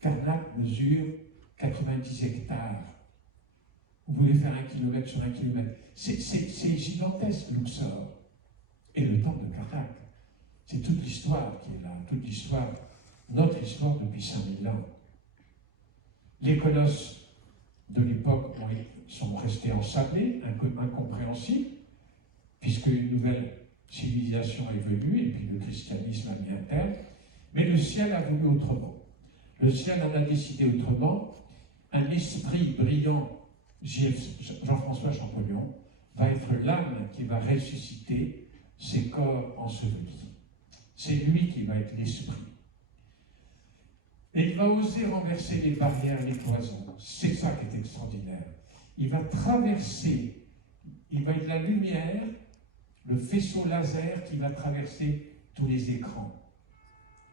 Karnak mesure 90 hectares. Vous voulez faire 1 kilomètre sur 1 kilomètre. C'est gigantesque, Luxor. Et le temple de Karnak, c'est toute l'histoire qui est là, toute l'histoire, notre histoire depuis 5000 ans. Les colosses de l'époque sont restés ensablés, incompréhensibles, puisque une nouvelle civilisation est venue, et puis le christianisme a mis un terme, mais le ciel a voulu autrement. Le ciel en a décidé autrement. Un esprit brillant, Jean-François Champollion, va être l'âme qui va ressusciter ces corps ensevelis. C'est lui qui va être l'esprit. Et il va oser renverser les barrières, les cloisons. C'est ça qui est extraordinaire. Il va traverser, il va être la lumière, le faisceau laser qui va traverser tous les écrans.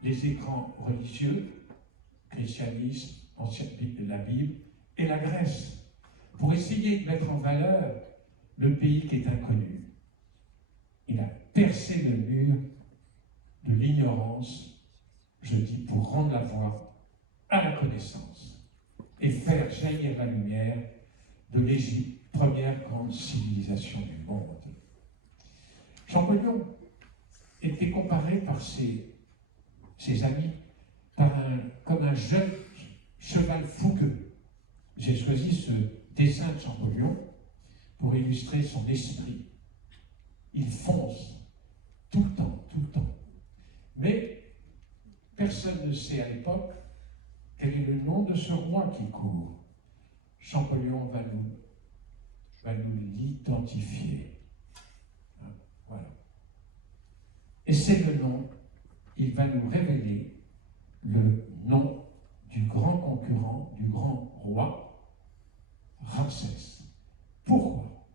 Les écrans religieux, christianisme, la Bible, et la Grèce, pour essayer de mettre en valeur le pays qui est inconnu. Il a percé le mur de l'ignorance, je dis, pour rendre la voie à la connaissance et faire jaillir la lumière de l'Égypte, première grande civilisation du monde. Champollion était comparé par ses amis comme un jeune cheval fougueux. J'ai choisi ce dessin de Champollion pour illustrer son esprit. Il fonce tout le temps, tout le temps. Mais personne ne sait à l'époque quel est le nom de ce roi qui court. Champollion va nous l'identifier. Voilà. Et c'est le nom, il va nous révéler le nom du grand concurrent, du grand roi, Ramsès. Pourquoi?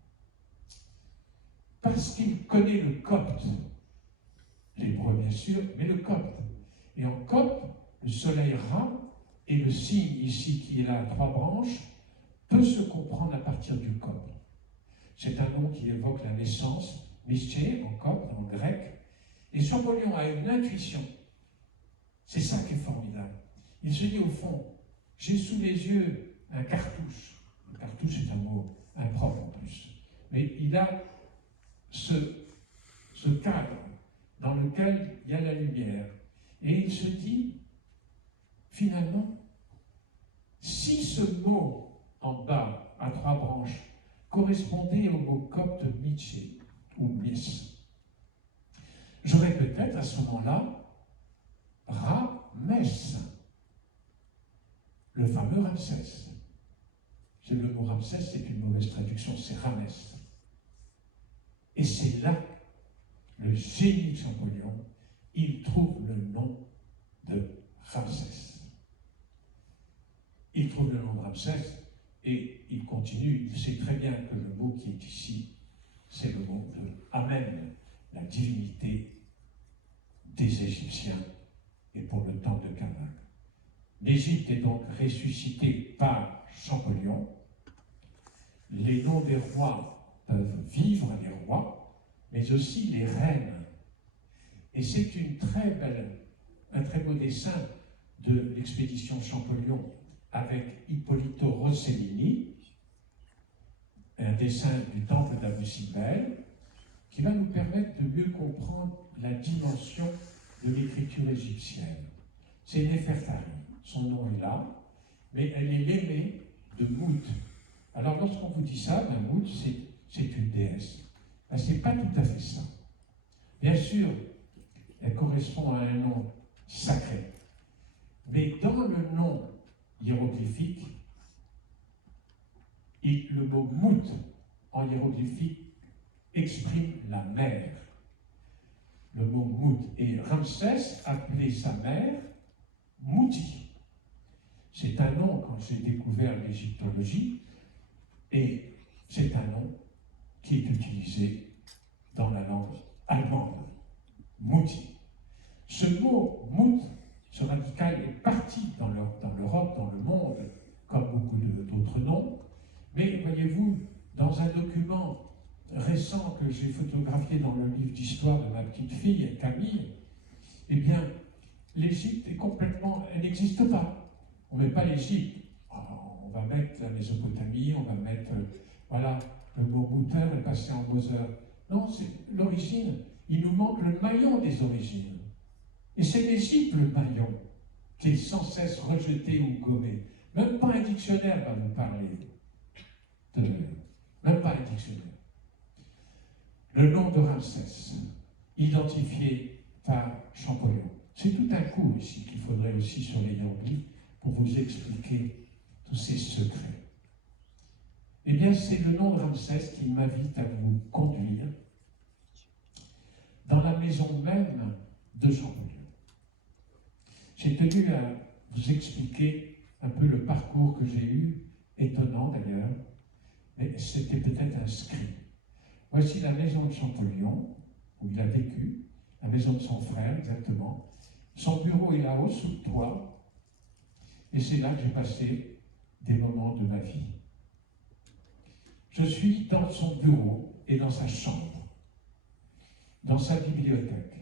Parce qu'il connaît le copte, l'hébreu bien sûr, mais le copte. Et en copte, le soleil Ra et le signe ici qui est là à 3 branches peut se comprendre à partir du copte. C'est un nom qui évoque la naissance, Miché en copte, en grec. Et Champollion a une intuition. C'est ça qui est formidable. Il se dit au fond, j'ai sous les yeux un cartouche. Le cartouche est un mot impropre en plus. Mais il a ce cadre dans lequel il y a la lumière. Et il se dit, finalement, si ce mot en bas, à 3 branches, correspondait au mot copte Miché ou Mis, j'aurais peut-être à ce moment-là Ramès, le fameux Ramsès. Le mot Ramsès, c'est une mauvaise traduction, c'est Ramès. Et c'est là, le génie de Champollion, il trouve le nom de Ramsès. Il trouve le nom de Ramsès et il continue, il sait très bien que le mot qui est ici, c'est le mot de Amen, la divinité des Égyptiens et pour le temps de Karnak. L'Égypte est donc ressuscitée par Champollion. Les noms des rois peuvent vivre, les rois, mais aussi les reines. Et c'est un très beau dessin de l'expédition Champollion avec Ippolito Rossellini, un dessin du temple d'Abu Simbel, qui va nous permettre de mieux comprendre la dimension de l'écriture égyptienne. C'est Néfertari, son nom est là, mais elle est l'aimée de Mout. Alors lorsqu'on vous dit ça, ben Mout, c'est une déesse. Ben, ce n'est pas tout à fait ça. Bien sûr, elle correspond à un nom sacré. Mais dans le nom hiéroglyphique, le mot Mout en hiéroglyphique exprime la mère. Le mot Mout. Et Ramsès appelait sa mère Mouti. C'est un nom, quand j'ai découvert l'égyptologie, et c'est un nom qui est utilisé dans la langue allemande. Mouti. Ce mot Mout, ce radical est parti dans l'Europe, dans le monde, comme beaucoup d'autres noms. Mais voyez-vous, dans un document récent que j'ai photographié dans le livre d'histoire de ma petite fille, Camille, eh bien, l'Égypte est complètement, elle n'existe pas. On ne met pas l'Égypte. On va mettre la Mésopotamie, on va mettre, voilà, le mot Mouter est passé en Moser. Non, c'est l'origine. Il nous manque le maillon des origines. Et c'est l'Égypte le maillon qui est sans cesse rejeté ou gommé. Même pas un dictionnaire va nous parler. Même pas un dictionnaire. Le nom de Ramsès, identifié par Champollion. C'est tout un coup ici qu'il faudrait aussi sur les hiéroglyphes pour vous expliquer tous ces secrets. Eh bien, c'est le nom de Ramsès qui m'invite à vous conduire dans la maison même de Champollion. J'ai tenu à vous expliquer un peu le parcours que j'ai eu, étonnant d'ailleurs, mais c'était peut-être inscrit. Voici la maison de Champollion, où il a vécu, la maison de son frère exactement. Son bureau est là-haut, sous le toit, et c'est là que j'ai passé des moments de ma vie. Je suis dans son bureau et dans sa chambre, dans sa bibliothèque.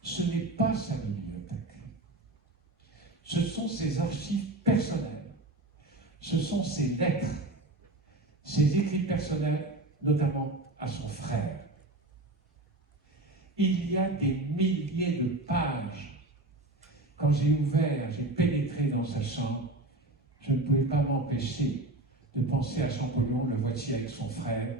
Ce n'est pas sa bibliothèque. Ce sont ses archives personnelles. Ce sont ses lettres, ses écrits personnels, notamment à son frère. Il y a des milliers de pages. Quand j'ai ouvert, j'ai pénétré dans sa chambre, je ne pouvais pas m'empêcher de penser à Champollion, le voici avec son frère,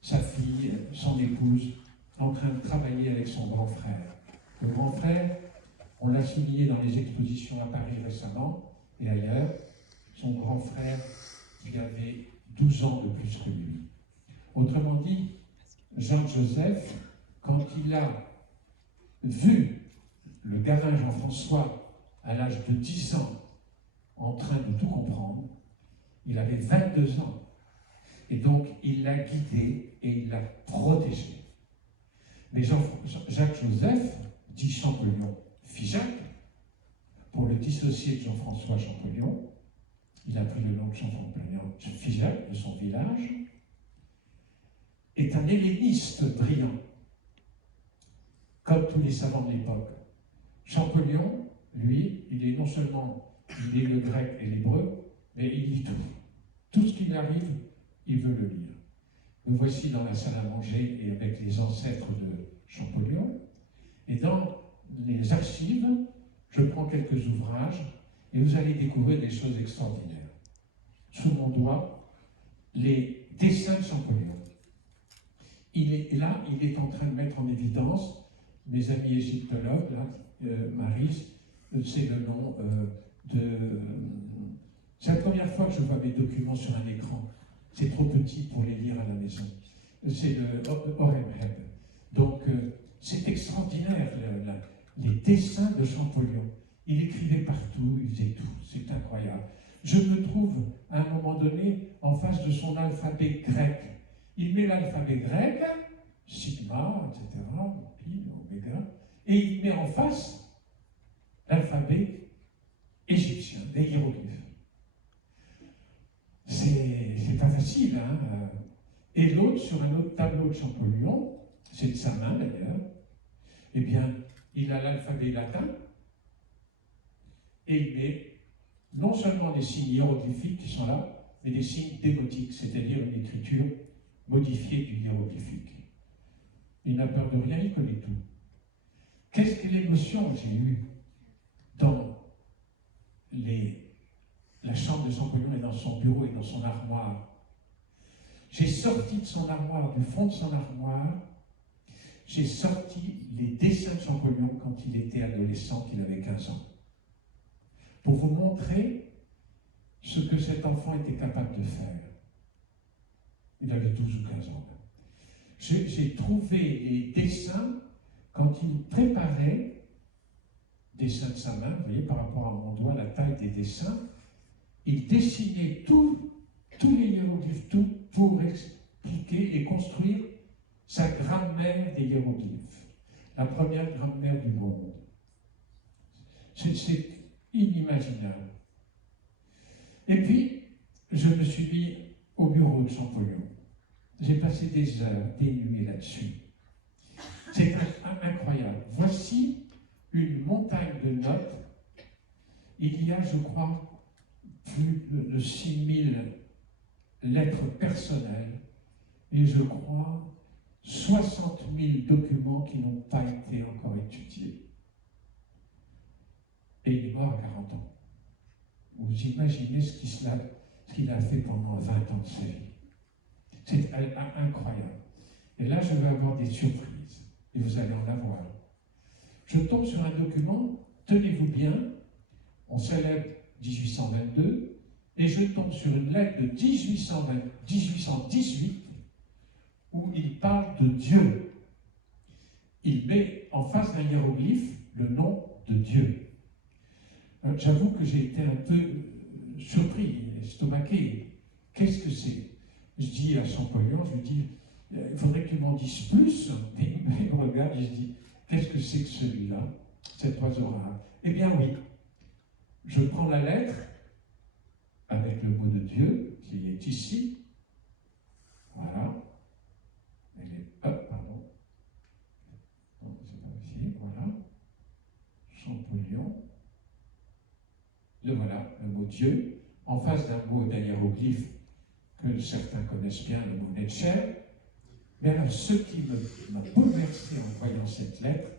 sa fille, son épouse. en train de travailler avec son grand frère. Le grand frère, on l'a souligné dans les expositions à Paris récemment et ailleurs, son grand frère qui avait 12 ans de plus que lui. Autrement dit, Jean-Joseph, quand il a vu le gamin Jean-François à l'âge de 10 ans en train de tout comprendre, il avait 22 ans. Et donc, il l'a guidé et il l'a protégé. Mais Jacques-Joseph, dit Champollion, Figeac, pour le dissocier de Jean-François Champollion, il a pris le nom de Champollion Figeac, de son village, est un helléniste brillant, comme tous les savants de l'époque. Champollion, lui, il est non seulement, il est le grec et l'hébreu, mais il lit tout. Tout ce qui lui arrive, il veut le lire. Nous voici dans la salle à manger et avec les ancêtres de Champollion. Et dans les archives, je prends quelques ouvrages et vous allez découvrir des choses extraordinaires. Sous mon doigt, les dessins de Champollion. Il est en train de mettre en évidence, mes amis égyptologues, là, Maris, c'est le nom c'est la première fois que je vois mes documents sur un écran. C'est trop petit pour les lire à la maison. C'est le Horemheb. Donc, c'est extraordinaire, les dessins de Champollion. Il écrivait partout, il faisait tout. C'est incroyable. Je me trouve, à un moment donné, en face de son alphabet grec. Il met l'alphabet grec, sigma, etc., pi, oméga, et il met en face l'alphabet égyptien, des hiéroglyphes. C'est pas facile, hein. Et l'autre, sur un autre tableau de Champollion, c'est de sa main d'ailleurs, eh bien, il a l'alphabet latin, et il met non seulement des signes hiéroglyphiques qui sont là, mais des signes démotiques, c'est-à-dire une écriture modifiée du hiéroglyphique. Il n'a peur de rien, il connaît tout. Qu'est-ce que l'émotion que j'ai eue dans la chambre de Champollion et dans son bureau et dans son armoire. J'ai sorti de son armoire, du fond de son armoire, j'ai sorti les dessins de Champollion quand il était adolescent, qu'il avait 15 ans. Pour vous montrer ce que cet enfant était capable de faire. Il avait 12 ou 15 ans. J'ai trouvé les dessins quand il préparait dessins de sa main, vous voyez, par rapport à mon doigt, la taille des dessins, il dessinait tous les hiéroglyphes, tout pour expliquer et construire sa grammaire des hiéroglyphes, la première grammaire du monde. C'est inimaginable. Et puis, je me suis mis au bureau de Champollion. J'ai passé des heures, des nuits là-dessus. C'est incroyable. Voici une montagne de notes. Il y a, je crois, plus de 6000 lettres personnelles et je crois 60 000 documents qui n'ont pas été encore étudiés. Et il est mort à 40 ans. Vous imaginez ce qu'il a fait pendant 20 ans de sa vie. C'est incroyable. Et là, je vais avoir des surprises. Et vous allez en avoir. Je tombe sur un document, tenez-vous bien, on célèbre 1822, et je tombe sur une lettre de 1818 où il parle de Dieu. Il met en face d'un hiéroglyphe le nom de Dieu. J'avoue que j'ai été un peu surpris, estomaqué. Qu'est-ce que c'est? Je dis à Champollion, je lui dis, il faudrait que tu m'en dises plus. Et il me regarde, je dis, qu'est-ce que c'est que celui-là, cet oiseau rare? Eh bien oui, je prends la lettre avec le mot de Dieu qui est ici. Voilà. Pardon. Non, c'est pas ici. Voilà. Champollion. Le voilà, le mot Dieu, en face d'un mot d'un hiéroglyphe que certains connaissent bien, le mot Netcher. Mais alors, ce qui m'a bouleversé en voyant cette lettre,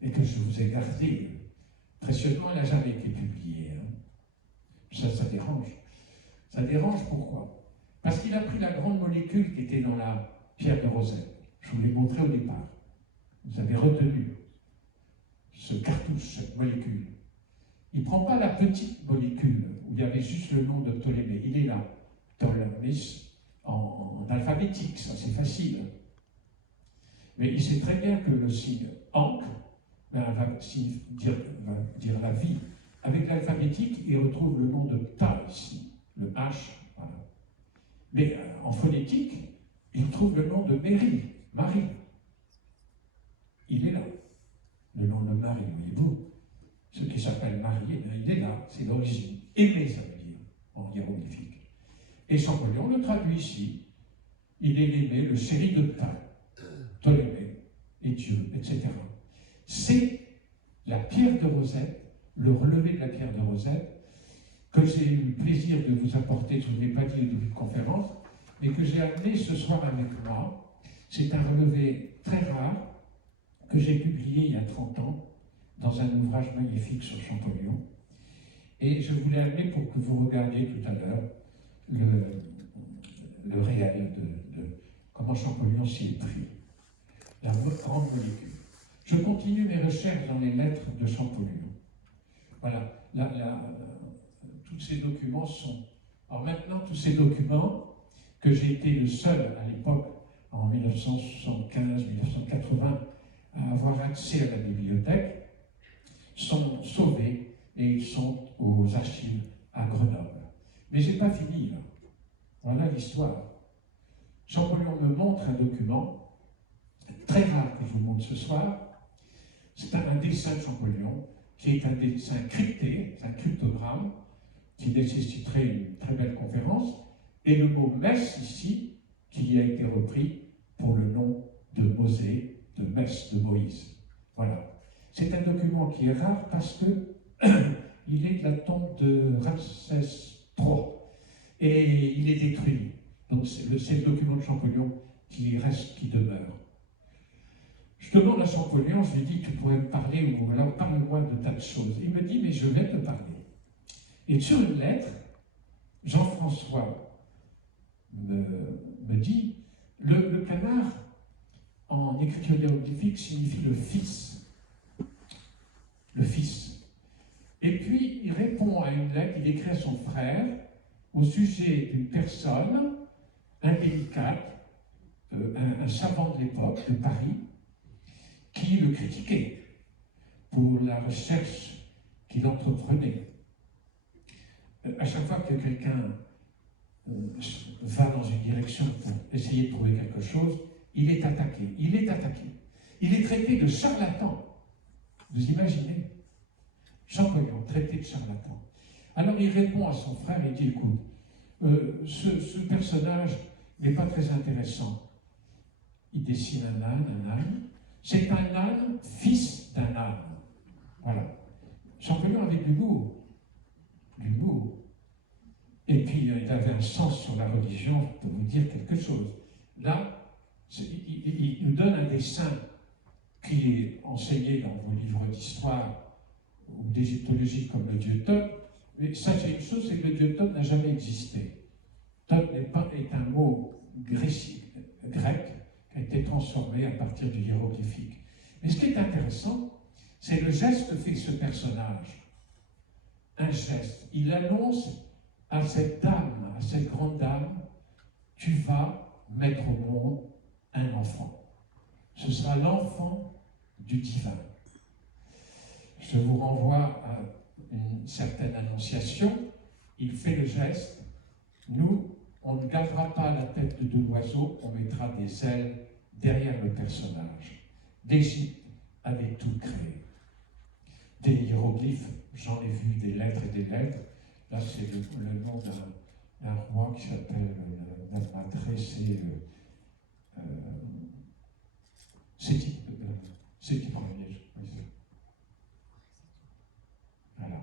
et que je vous ai gardé précieusement, elle n'a jamais été publiée. Hein. Ça dérange. Ça dérange pourquoi? Parce qu'il a pris la grande molécule qui était dans la pierre de Rosette. Je Je vous l'ai montré au départ. Vous avez retenu ce cartouche, cette molécule. Il ne prend pas la petite molécule où il y avait juste le nom de Ptolémée. Il est là, Ptolémée, en alphabétique, ça c'est facile. Mais il sait très bien que le signe Ankh va dire la vie. Avec l'alphabétique, il retrouve le nom de Ta ici, le H. Voilà. Mais en phonétique, il trouve le nom de Marie. Il est là. Le nom de Marie, voyez-vous. Ce qui s'appelle Marie, eh bien, il est là, c'est l'origine. Aimer, ça veut dire, en hiéroglyphique. Et Champollion le traduit ici. Il est l'aimé, le chéri de pain, Ptolémée et Dieu, etc. C'est la pierre de Rosette, le relevé de la pierre de Rosette, que j'ai eu le plaisir de vous apporter, je ne vous l'ai pas dit au début de conférence, mais que j'ai amené ce soir avec moi. C'est un relevé très rare que j'ai publié il y a 30 ans dans un ouvrage magnifique sur Champollion. Et je voulais amener pour que vous regardiez tout à l'heure le réel de comment Champollion s'y est pris. La grande molécule. Je continue mes recherches dans les lettres de Champollion. Voilà. Tous ces documents sont... Alors maintenant, tous ces documents que j'ai été le seul à l'époque, en 1975-1980, à avoir accès à la bibliothèque, sont sauvés et ils sont aux archives à Grenoble. Mais je n'ai pas fini là. Voilà l'histoire. Champollion me montre un document très rare que je vous montre ce soir. C'est un dessin de Champollion qui est un dessin crypté, c'est un cryptogramme qui nécessiterait une très belle conférence, et le mot messe ici, qui a été repris pour le nom de Mosée, de Messe de Moïse. Voilà. C'est un document qui est rare parce que il est de la tombe de Ramsès III et il est détruit. Donc c'est le document de Champollion qui reste, qui demeure. Je demande à Champollion, je lui dis, tu pourrais me parler, ou alors parle-moi de tas de choses. Il me dit, mais je vais te parler. Et sur une lettre, Jean-François me dit, le canard, en écriture hiéroglyphique, signifie le fils. Le fils. Et puis, il répond à une lettre, il écrit à son frère, au sujet d'une personne indélicate, un savant de l'époque, de Paris, qui le critiquait pour la recherche qu'il entreprenait. À chaque fois que quelqu'un va dans une direction pour essayer de trouver quelque chose, il est attaqué. Il est attaqué. Il est traité de charlatan. Vous imaginez? Champollion, traité de charlatan. Alors il répond à son frère et dit, écoute, ce personnage n'est pas très intéressant. Il dessine un âne. C'est un âne, fils d'un âne. Voilà. Champollion avait de l'humour. Et puis, il avait un sens sur la religion pour vous dire quelque chose. Là, il nous donne un dessin qui est enseigné dans vos livres d'histoire ou d'égyptologie comme le dieu Thoth. Mais sachez une chose, c'est que le dieu Thoth n'a jamais existé. Thoth est un mot grec qui a été transformé à partir du hiéroglyphique. Mais ce qui est intéressant, c'est le geste que fait ce personnage. Un geste. Il annonce à cette dame, à cette grande dame, tu vas mettre au monde un enfant. Ce sera l'enfant du divin. Je vous renvoie à une certaine annonciation. Il fait le geste. Nous, on ne gardera pas la tête de l'oiseau, on mettra des ailes derrière le personnage. L'Égypte avait tout créé. Des hiéroglyphes, j'en ai vu des lettres et des lettres. Là, c'est le nom d'un roi qui s'appelle Nabomatré, c'est qui premier. Voilà.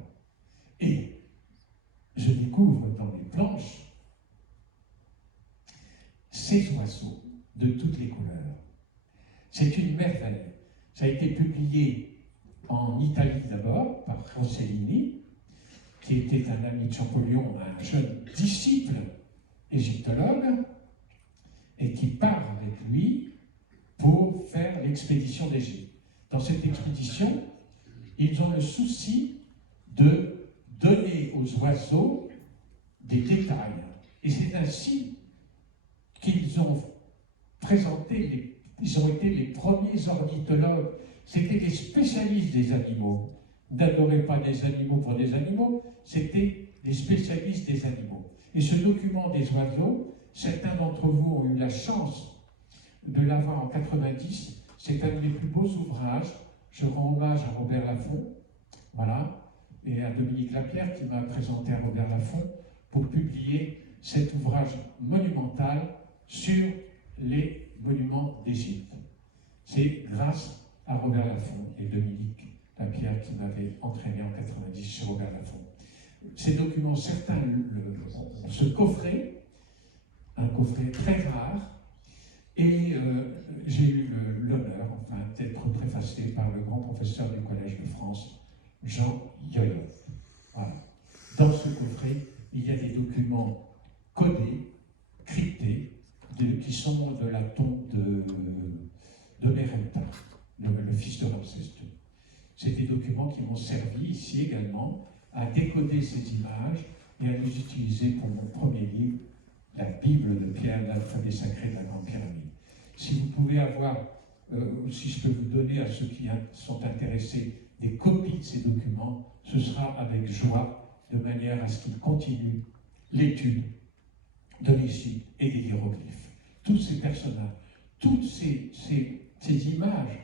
Et je découvre dans les planches ces oiseaux de toutes les couleurs. C'est une merveille. Ça a été publié en Italie d'abord par Rossellini, qui était un ami de Champollion, un jeune disciple égyptologue, et qui part avec lui pour faire l'expédition d'Égypte. Dans cette expédition, ils ont le souci de donner aux oiseaux des détails. Et c'est ainsi qu'ils ont ils ont été les premiers ornithologues. C'était les spécialistes des animaux. Ils n'adoraient pas des animaux pour des animaux, c'était les spécialistes des animaux. Et ce document des oiseaux, certains d'entre vous ont eu la chance de l'avoir en 90. C'est un des plus beaux ouvrages. Je rends hommage à Robert Laffont, voilà, et à Dominique Lapierre qui m'a présenté à Robert Laffont pour publier cet ouvrage monumental sur les monuments d'Égypte. C'est grâce à Robert Laffont et Dominique Lapierre qui m'avaient entraîné en 90 chez Robert Laffont. Ces documents, certains ont ce coffret, un coffret très rare, et j'ai eu l'honneur, enfin, d'être préfacé par le grand professeur du Collège de France, Jean Yoyov. Voilà. Dans ce coffret, il y a des documents codés, cryptés, qui sont de la tombe de Merenta, le fils de Ramsès II. C'est des documents qui m'ont servi ici également à décoder ces images et à les utiliser pour mon premier livre, la Bible de Pierre, l'alphabet sacré de la Grande Pyramide. Si vous pouvez avoir, si je peux vous donner à ceux qui sont intéressés des copies de ces documents, ce sera avec joie, de manière à ce qu'ils continuent l'étude de l'Égypte et des hiéroglyphes. Tous ces personnages, toutes ces images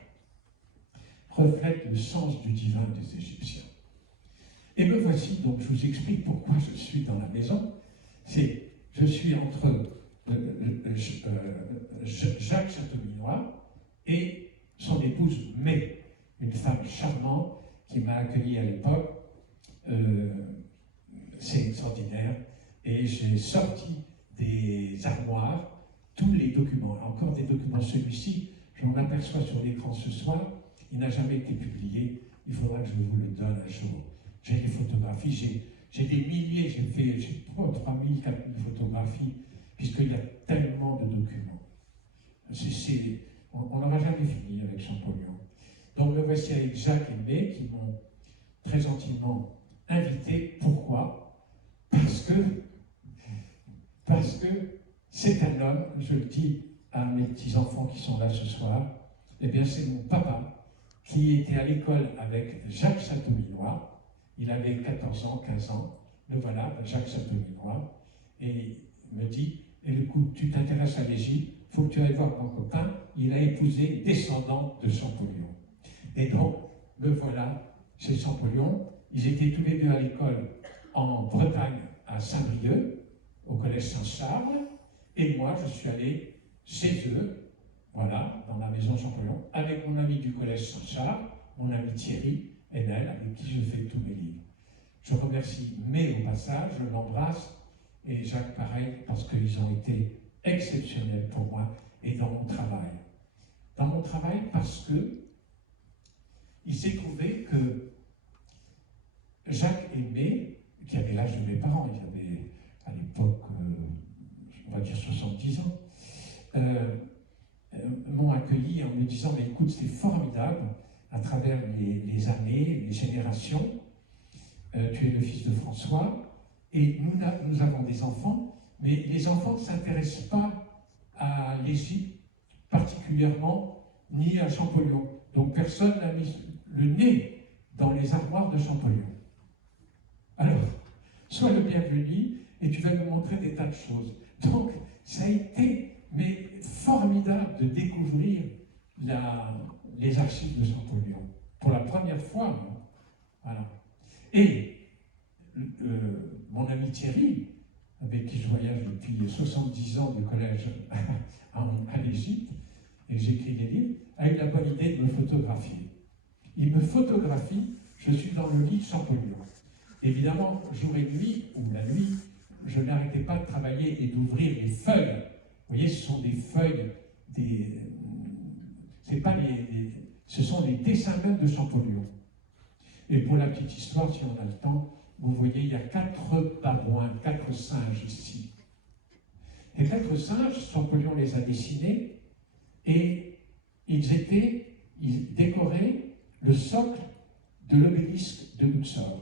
reflètent le sens du divin des Égyptiens. Et me voici, donc je vous explique pourquoi je suis dans la maison. Je suis entre Jacques Chateauminois et son épouse May, une femme charmante qui m'a accueilli à l'époque. C'est extraordinaire. Et j'ai sorti des armoires tous les documents, encore des documents. Celui-ci, je m'en aperçois sur l'écran ce soir, il n'a jamais été publié. Il faudra que je vous le donne un jour. J'ai des photographies, j'ai des milliers, j'ai 3000, 4000 photographies, puisqu'il y a tellement de documents. On n'aura jamais fini avec Champollion. Donc me voici avec Jacques et May qui m'ont très gentiment invité. Pourquoi? Parce que c'est un homme, je le dis à mes petits-enfants qui sont là ce soir, eh bien c'est mon papa qui était à l'école avec Jacques Chateauminois. Il avait 14 ans, 15 ans. Le voilà, Jacques Chateauminois, et il me dit, écoute, tu t'intéresses à l'Égypte, il faut que tu ailles voir mon copain, il a épousé descendant de Champollion. Et donc, me voilà chez Champollion. Ils étaient tous les deux à l'école en Bretagne, à Saint-Brieuc, au collège Saint-Charles, et moi, je suis allé chez eux, voilà, dans la maison Champollion, avec mon ami du collège Saint-Charles, mon ami Thierry, Enel, avec qui je fais tous mes livres. Je remercie May au passage, je l'embrasse, et Jacques pareil, parce qu'ils ont été exceptionnels pour moi et dans mon travail. Dans mon travail parce que il s'est trouvé que Jacques et May, qui avaient l'âge de mes parents, ils avaient à l'époque, on va dire 70 ans, m'ont accueilli en me disant, mais écoute, c'est formidable, à travers les années, les générations, tu es le fils de François, et nous avons des enfants, mais les enfants ne s'intéressent pas à l'Égypte particulièrement, ni à Champollion. Donc personne n'a mis le nez dans les armoires de Champollion. Alors, sois le bienvenu, et tu vas nous montrer des tas de choses. Donc, ça a été formidable de découvrir les archives de Champollion. Pour la première fois, hein. Voilà. Et mon ami Thierry, avec qui je voyage depuis 70 ans du collège à l'Égypte, et j'écris des livres, a eu la bonne idée de me photographier. Il me photographie, je suis dans le lit de Champollion. Évidemment, jour et nuit, ou la nuit, je n'arrêtais pas de travailler et d'ouvrir les feuilles. Vous voyez, ce sont des feuilles, ce sont les dessins même de Champollion. Et pour la petite histoire, si on a le temps, vous voyez, il y a 4 babouins, 4 singes ici. Les 4 singes, Champollion les a dessinés, et ils décoraient le socle de l'obélisque de Luxor.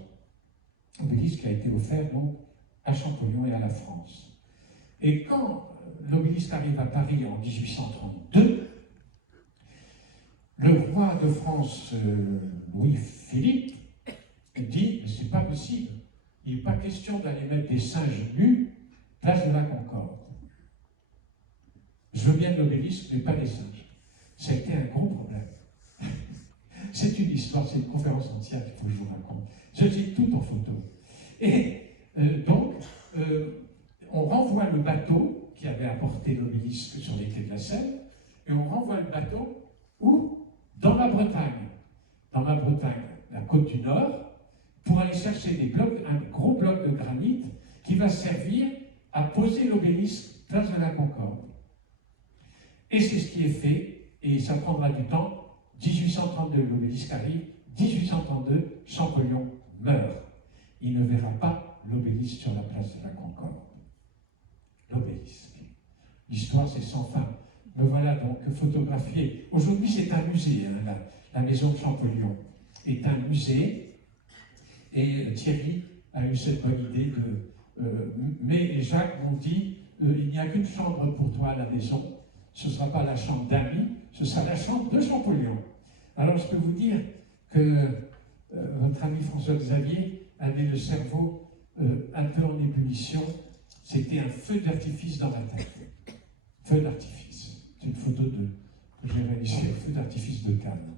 L'obélisque qui a été offert donc à Champollion et à la France. Et quand l'obélisque arrive à Paris en 1832, le roi de France, Louis-Philippe, dit « c'est pas possible, il n'est pas question d'aller mettre des singes nus place de la Concorde. Je veux bien l'obélisque, mais pas des singes. » Ça a été un gros problème. C'est une histoire, c'est une conférence entière qu'il faut que je vous raconte. Je dis tout en photo. Et donc, on renvoie le bateau qui avait apporté l'obélisque sur les quais de la Seine, et on renvoie le bateau où? Dans la Bretagne. Dans la Bretagne, la côte du Nord, pour aller chercher des blocs, un gros bloc de granit qui va servir à poser l'obélisque place de la Concorde. Et c'est ce qui est fait, et ça prendra du temps. 1832, l'obélisque arrive. 1832, Champollion meurt. Il ne verra pas l'obélisque sur la place de la Concorde. L'obélisque. L'histoire, c'est sans fin. Me voilà donc photographié. Aujourd'hui, c'est un musée. Hein, la maison de Champollion est un musée. Et Thierry a eu cette bonne idée de... mais et Jacques m'ont dit, il n'y a qu'une chambre pour toi à la maison. Ce ne sera pas la chambre d'amis, ce sera la chambre de Champollion. Alors, je peux vous dire que votre ami François-Xavier avait le cerveau un peu en ébullition. C'était un feu d'artifice dans la tête. Feu d'artifice. C'est une photo que j'ai réalisée, feu d'artifice de Cannes.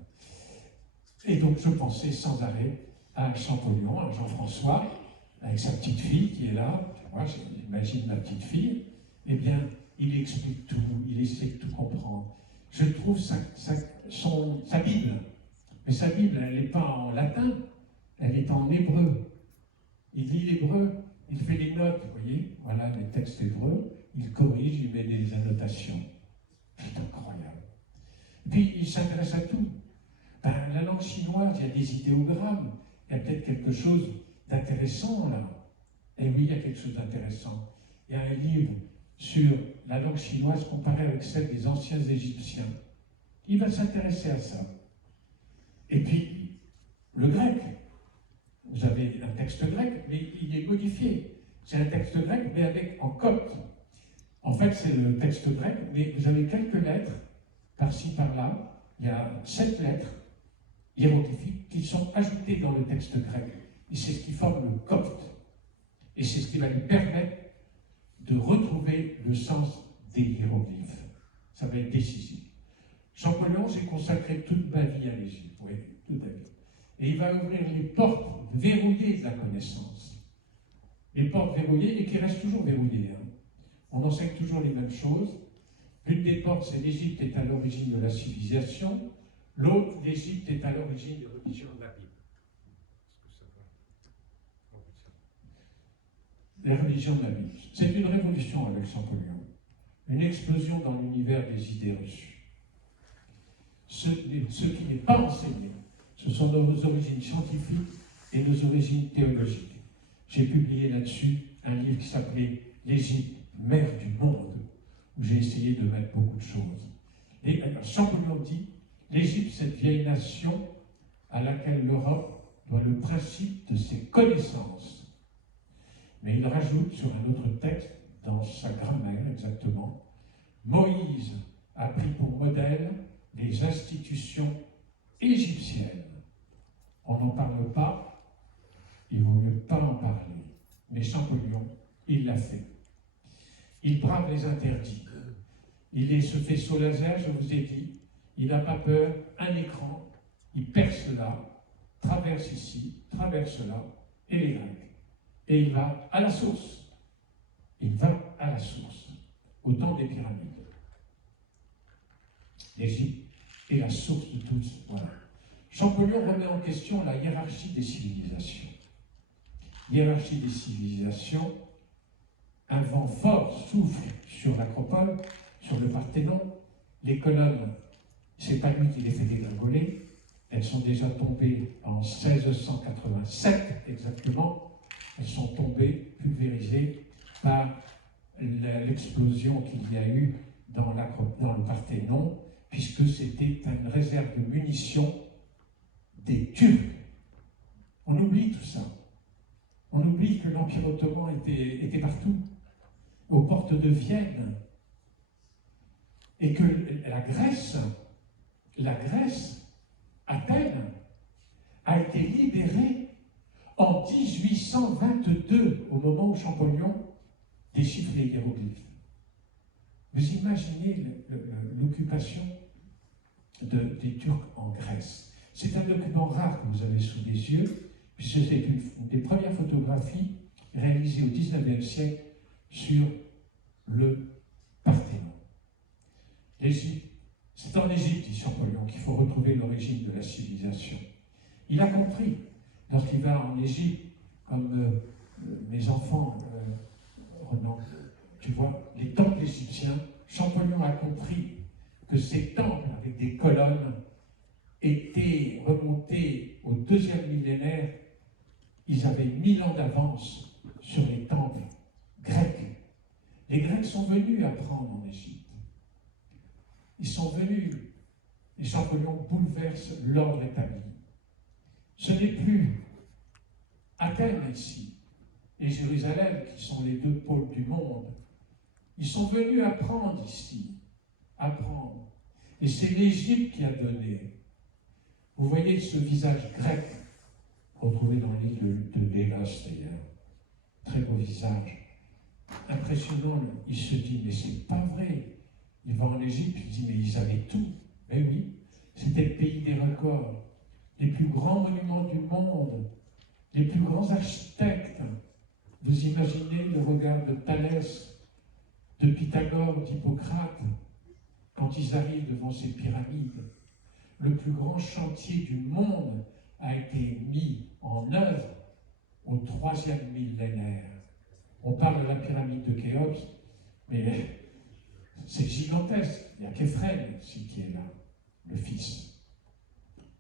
Et donc, je pensais sans arrêt à Champollion, à Jean-François, avec sa petite fille qui est là. Moi, j'imagine ma petite fille. Eh bien, il explique tout, il essaie de tout comprendre. Je trouve sa Bible, mais sa Bible, elle n'est pas en latin, elle est en hébreu. Il lit l'hébreu, il fait les notes, vous voyez, voilà les textes hébreux, il corrige, il met des annotations. C'est incroyable. Puis, il s'intéresse à tout. Ben, la langue chinoise, il y a des idéogrammes, il y a peut-être quelque chose d'intéressant là. Et oui, il y a quelque chose d'intéressant. Il y a un livre sur la langue chinoise comparée avec celle des anciens Égyptiens. Il va s'intéresser à ça. Et puis, le grec. Vous avez un texte grec, mais il est modifié. C'est un texte grec, mais en copte. En fait, c'est le texte grec, mais vous avez quelques lettres, par-ci, par-là. Il y a 7 lettres hiéroglyphiques qui sont ajoutées dans le texte grec. Et c'est ce qui forme le copte. Et c'est ce qui va lui permettre de retrouver le sens des hiéroglyphes. Ça va être décisif. Champollion s'est consacré toute ma vie à l'Égypte, oui, toute ma vie. Et il va ouvrir les portes verrouillées de la connaissance. Les portes verrouillées et qui restent toujours verrouillées. Hein. On enseigne toujours les mêmes choses. L'une des portes, c'est l'Égypte est à l'origine de la civilisation. L'autre, l'Égypte est à l'origine des religions de la Bible. Les religions de la Bible. C'est une révolution avec Champollion. Une explosion dans l'univers des idées reçues. Ce qui n'est pas enseigné, ce sont nos origines scientifiques et nos origines théologiques. J'ai publié là-dessus un livre qui s'appelait « L'Égypte, mère du monde », où j'ai essayé de mettre beaucoup de choses. Et Champollion dit « L'Égypte, cette vieille nation à laquelle l'Europe doit le principe de ses connaissances. » Mais il rajoute sur un autre texte, dans sa grammaire exactement, « Moïse a pris pour modèle les institutions égyptiennes. » On n'en parle pas, il vaut mieux pas en parler. Mais Champollion, il l'a fait. Il brave les interdits. Il se fait saut laser, je vous ai dit. Il n'a pas peur, un écran, il perce là, traverse ici, traverse là, et les Grecs. Et il va à la source. Il va à la source, au temps des pyramides. L'Égypte est la source de tout. Voilà. Champollion remet en question la hiérarchie des civilisations. Hiérarchie des civilisations, un vent fort souffle sur l'Acropole, sur le Parthénon. Les colonnes, c'est pas lui qui les fait dégringoler. Elles sont déjà tombées en 1687 exactement. Elles sont tombées, pulvérisées par l'explosion qu'il y a eu dans le Parthénon. puisque c'était une réserve de munitions des Turcs. On oublie tout ça. On oublie que l'Empire ottoman était partout, aux portes de Vienne, et que la Grèce, Athènes, a été libérée en 1822, au moment où Champollion déchiffre les hiéroglyphes. Vous imaginez l'occupation des Turcs en Grèce. C'est un document rare que vous avez sous les yeux, puisque c'est une des premières photographies réalisées au XIXe siècle sur le Parthénon. L'Égypte, c'est en Égypte, dit Champollion, qu'il faut retrouver l'origine de la civilisation. Il a compris, lorsqu'il va en Égypte, comme mes enfants, Renan, tu vois, les temples égyptiens, Champollion a compris que ces temples avec des colonnes étaient remontés au 2e millénaire. Ils avaient 1000 ans d'avance sur les temples grecs. Les Grecs sont venus apprendre en Égypte. Ils sont venus, et Champollion bouleverse l'ordre établi. Ce n'est plus Athènes ici, et Jérusalem, qui sont les deux pôles du monde. Ils sont venus apprendre ici, apprendre. Et c'est l'Égypte qui a donné. Vous voyez ce visage grec, retrouvé dans l'île de Lélos d'ailleurs. Très beau visage. Impressionnant, il se dit, mais c'est pas vrai. Il va en Égypte, il dit, mais ils avaient tout. Mais oui, c'était le pays des records. Les plus grands monuments du monde, les plus grands architectes. Vous imaginez le regard de Thalès, de Pythagore, d'Hippocrate, quand ils arrivent devant ces pyramides. Le plus grand chantier du monde a été mis en œuvre au 3e millénaire. On parle de la pyramide de Khéops, mais c'est gigantesque. Il n'y a qu'Éphrem ici qui est là, le fils.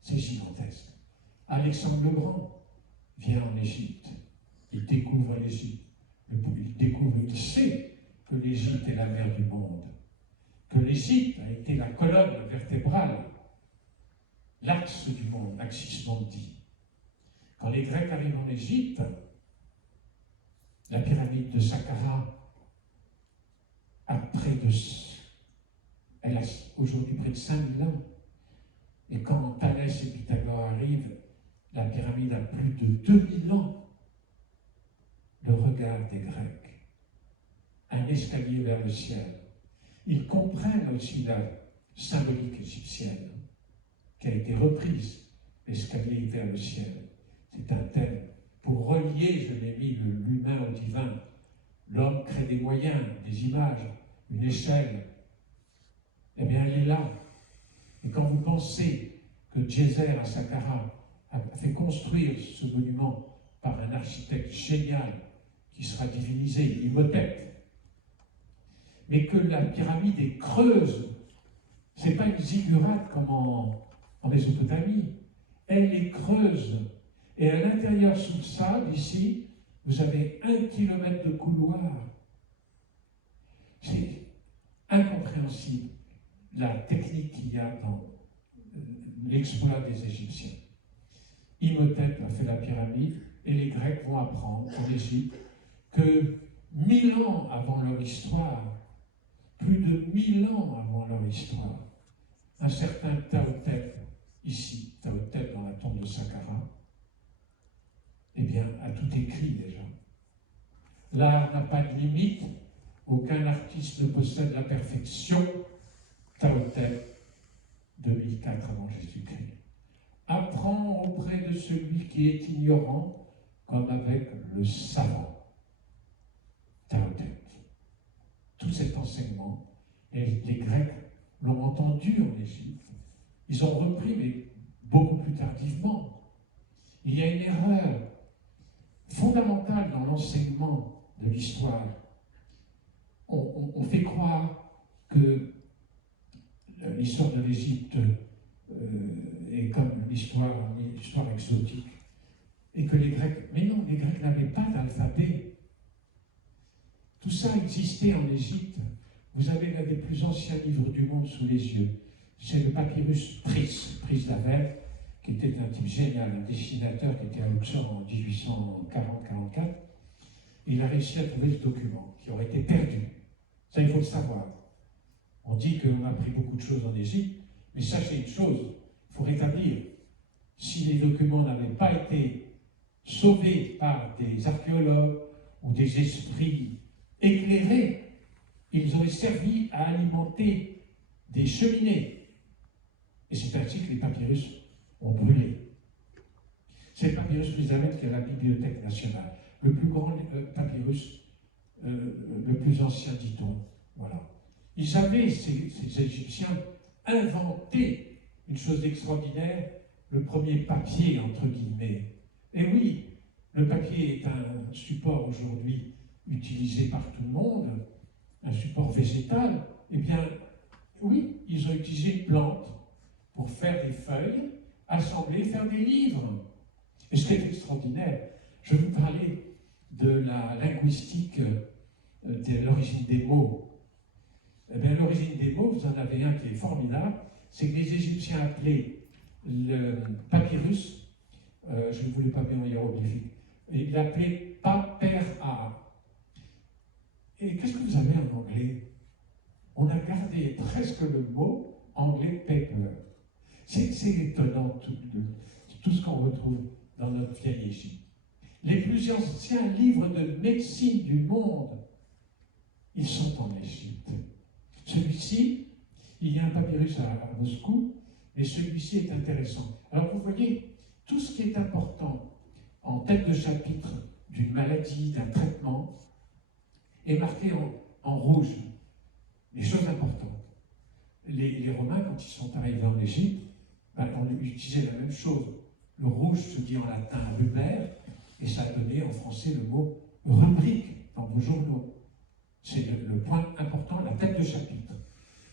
C'est gigantesque. Alexandre le Grand vient en Égypte. Il découvre l'Égypte. Il sait que l'Égypte est la mère du monde. Que l'Égypte a été la colonne vertébrale, l'axe du monde, Axis Mundi. Quand les Grecs arrivent en Égypte, la pyramide de Saqqara elle a aujourd'hui près de 5000 ans. Et quand Thalès et Pythagore arrivent, la pyramide a plus de 2000 ans. Le regard des Grecs, un escalier vers le ciel. Ils comprennent aussi la symbolique égyptienne qui a été reprise, l'escalier vers le ciel. C'est un thème. Pour relier, je l'ai mis, l'humain au divin. L'homme crée des moyens, des images, une échelle. Eh bien, elle est là. Et quand vous pensez que Djéser à Saqqara a fait construire ce monument par un architecte génial qui sera divinisé, Imhotep, mais que la pyramide est creuse, ce n'est pas une ziggurat comme en Mésopotamie, elle est creuse. Et à l'intérieur, sous le sable, ici, vous avez 1 kilomètre de couloir. C'est incompréhensible la technique qu'il y a dans l'exploit des Égyptiens. Imhotep a fait la pyramide et les Grecs vont apprendre en Égypte que 1000 ans avant leur histoire, plus de 1000 ans avant leur histoire, un certain Taotep, ici, Taotep dans la tombe de Saqqara, eh bien, a tout écrit déjà. L'art n'a pas de limite, aucun artiste ne possède la perfection. Taotep, 2004 avant Jésus-Christ. Apprends auprès de celui qui est ignorant, comme avec le savant. Taotep. Tout cet enseignement, et les Grecs l'ont entendu en Égypte. Ils ont repris, mais beaucoup plus tardivement. Il y a une erreur fondamentale dans l'enseignement de l'histoire. On fait croire que l'histoire de l'Égypte est comme une histoire exotique. Et que les Grecs... Mais non, les Grecs n'avaient pas d'alphabet. Tout ça existait en Égypte. Vous avez l'un des plus anciens livres du monde sous les yeux. c'est le papyrus Pris d'Avel, qui était un type génial, un dessinateur qui était à Luxor en 1840-44. Il a réussi à trouver ce document qui aurait été perdu. Ça, il faut le savoir. On dit qu'on a appris beaucoup de choses en Égypte, mais sachez une chose, il faut rétablir. Si les documents n'avaient pas été sauvés par des archéologues ou des esprits éclairés, ils auraient servi à alimenter des cheminées. Et c'est ainsi que les papyrus ont brûlé. C'est le papyrus Pris-d'Avel qui est à la Bibliothèque nationale. Le plus grand papyrus, le plus ancien, dit-on. Voilà. Ils avaient, ces Égyptiens, inventé une chose extraordinaire, le premier papier, entre guillemets. Et oui, le papier est un support aujourd'hui utilisé par tout le monde, un support végétal. Eh bien, oui, ils ont utilisé une plante pour faire des feuilles, assembler, faire des livres. Et ce qui est extraordinaire, je vais vous parler de la linguistique de l'origine des mots. Eh bien, l'origine des mots, vous en avez un qui est formidable, c'est que les Égyptiens appelaient le papyrus, je ne voulais pas bien en hiéroglyphique, ils l'appelaient papera. Et qu'est-ce que vous avez en anglais? On a gardé presque le mot anglais paper. C'est étonnant tout ce qu'on retrouve dans notre vieille Égypte. Les plus anciens livres de médecine du monde, ils sont en Égypte. Celui-ci, il y a un papyrus à Moscou, mais celui-ci est intéressant. Alors vous voyez, tout ce qui est important en tête de chapitre d'une maladie, d'un traitement, est marqué en rouge. Les choses importantes. Les Romains, quand ils sont arrivés en Égypte, on utilisait la même chose. Le rouge se dit en latin ruber, et ça donnait en français le mot rubrique dans vos journaux. C'est le point important, la tête de chapitre.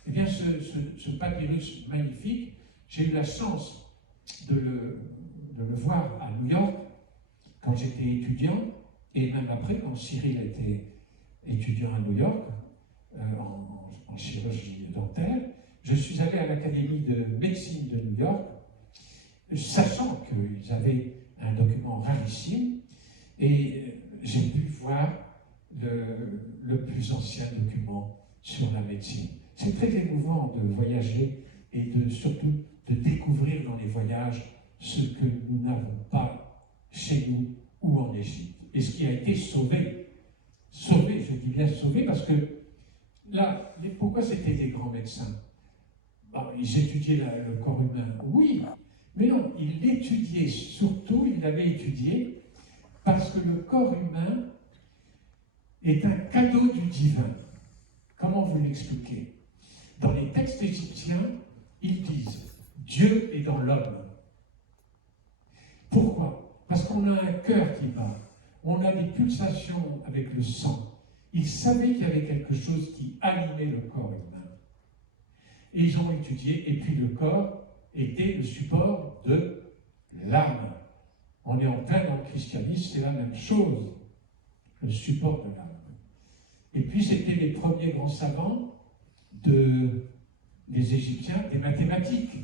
Eh bien, ce papyrus magnifique, j'ai eu la chance de le voir à New York quand j'étais étudiant, et même après, quand Cyril était étudiant à New York, en chirurgie dentaire. Je suis allé à l'Académie de médecine de New York, sachant qu'ils avaient un document rarissime, et j'ai pu voir le plus ancien document sur la médecine. C'est très émouvant de voyager et surtout de découvrir dans les voyages ce que nous n'avons pas chez nous ou en Égypte. Et ce qui a été sauvé, je dis bien sauvé, parce que là, pourquoi c'était des grands médecins? Ils étudiaient le corps humain, oui, mais non, ils l'étudiaient surtout, ils l'avaient étudié parce que le corps humain est un cadeau du divin. Comment vous l'expliquez? Dans les textes égyptiens, ils disent « Dieu est dans l'homme ». Pourquoi? Parce qu'on a un cœur qui bat, on a des pulsations avec le sang. Ils savaient qu'il y avait quelque chose qui animait le corps humain. Et ils ont étudié, et puis le corps était le support de l'âme. On est en plein dans le christianisme, c'est la même chose, le support de l'âme. Et puis c'était les premiers grands savants des Égyptiens, des mathématiques.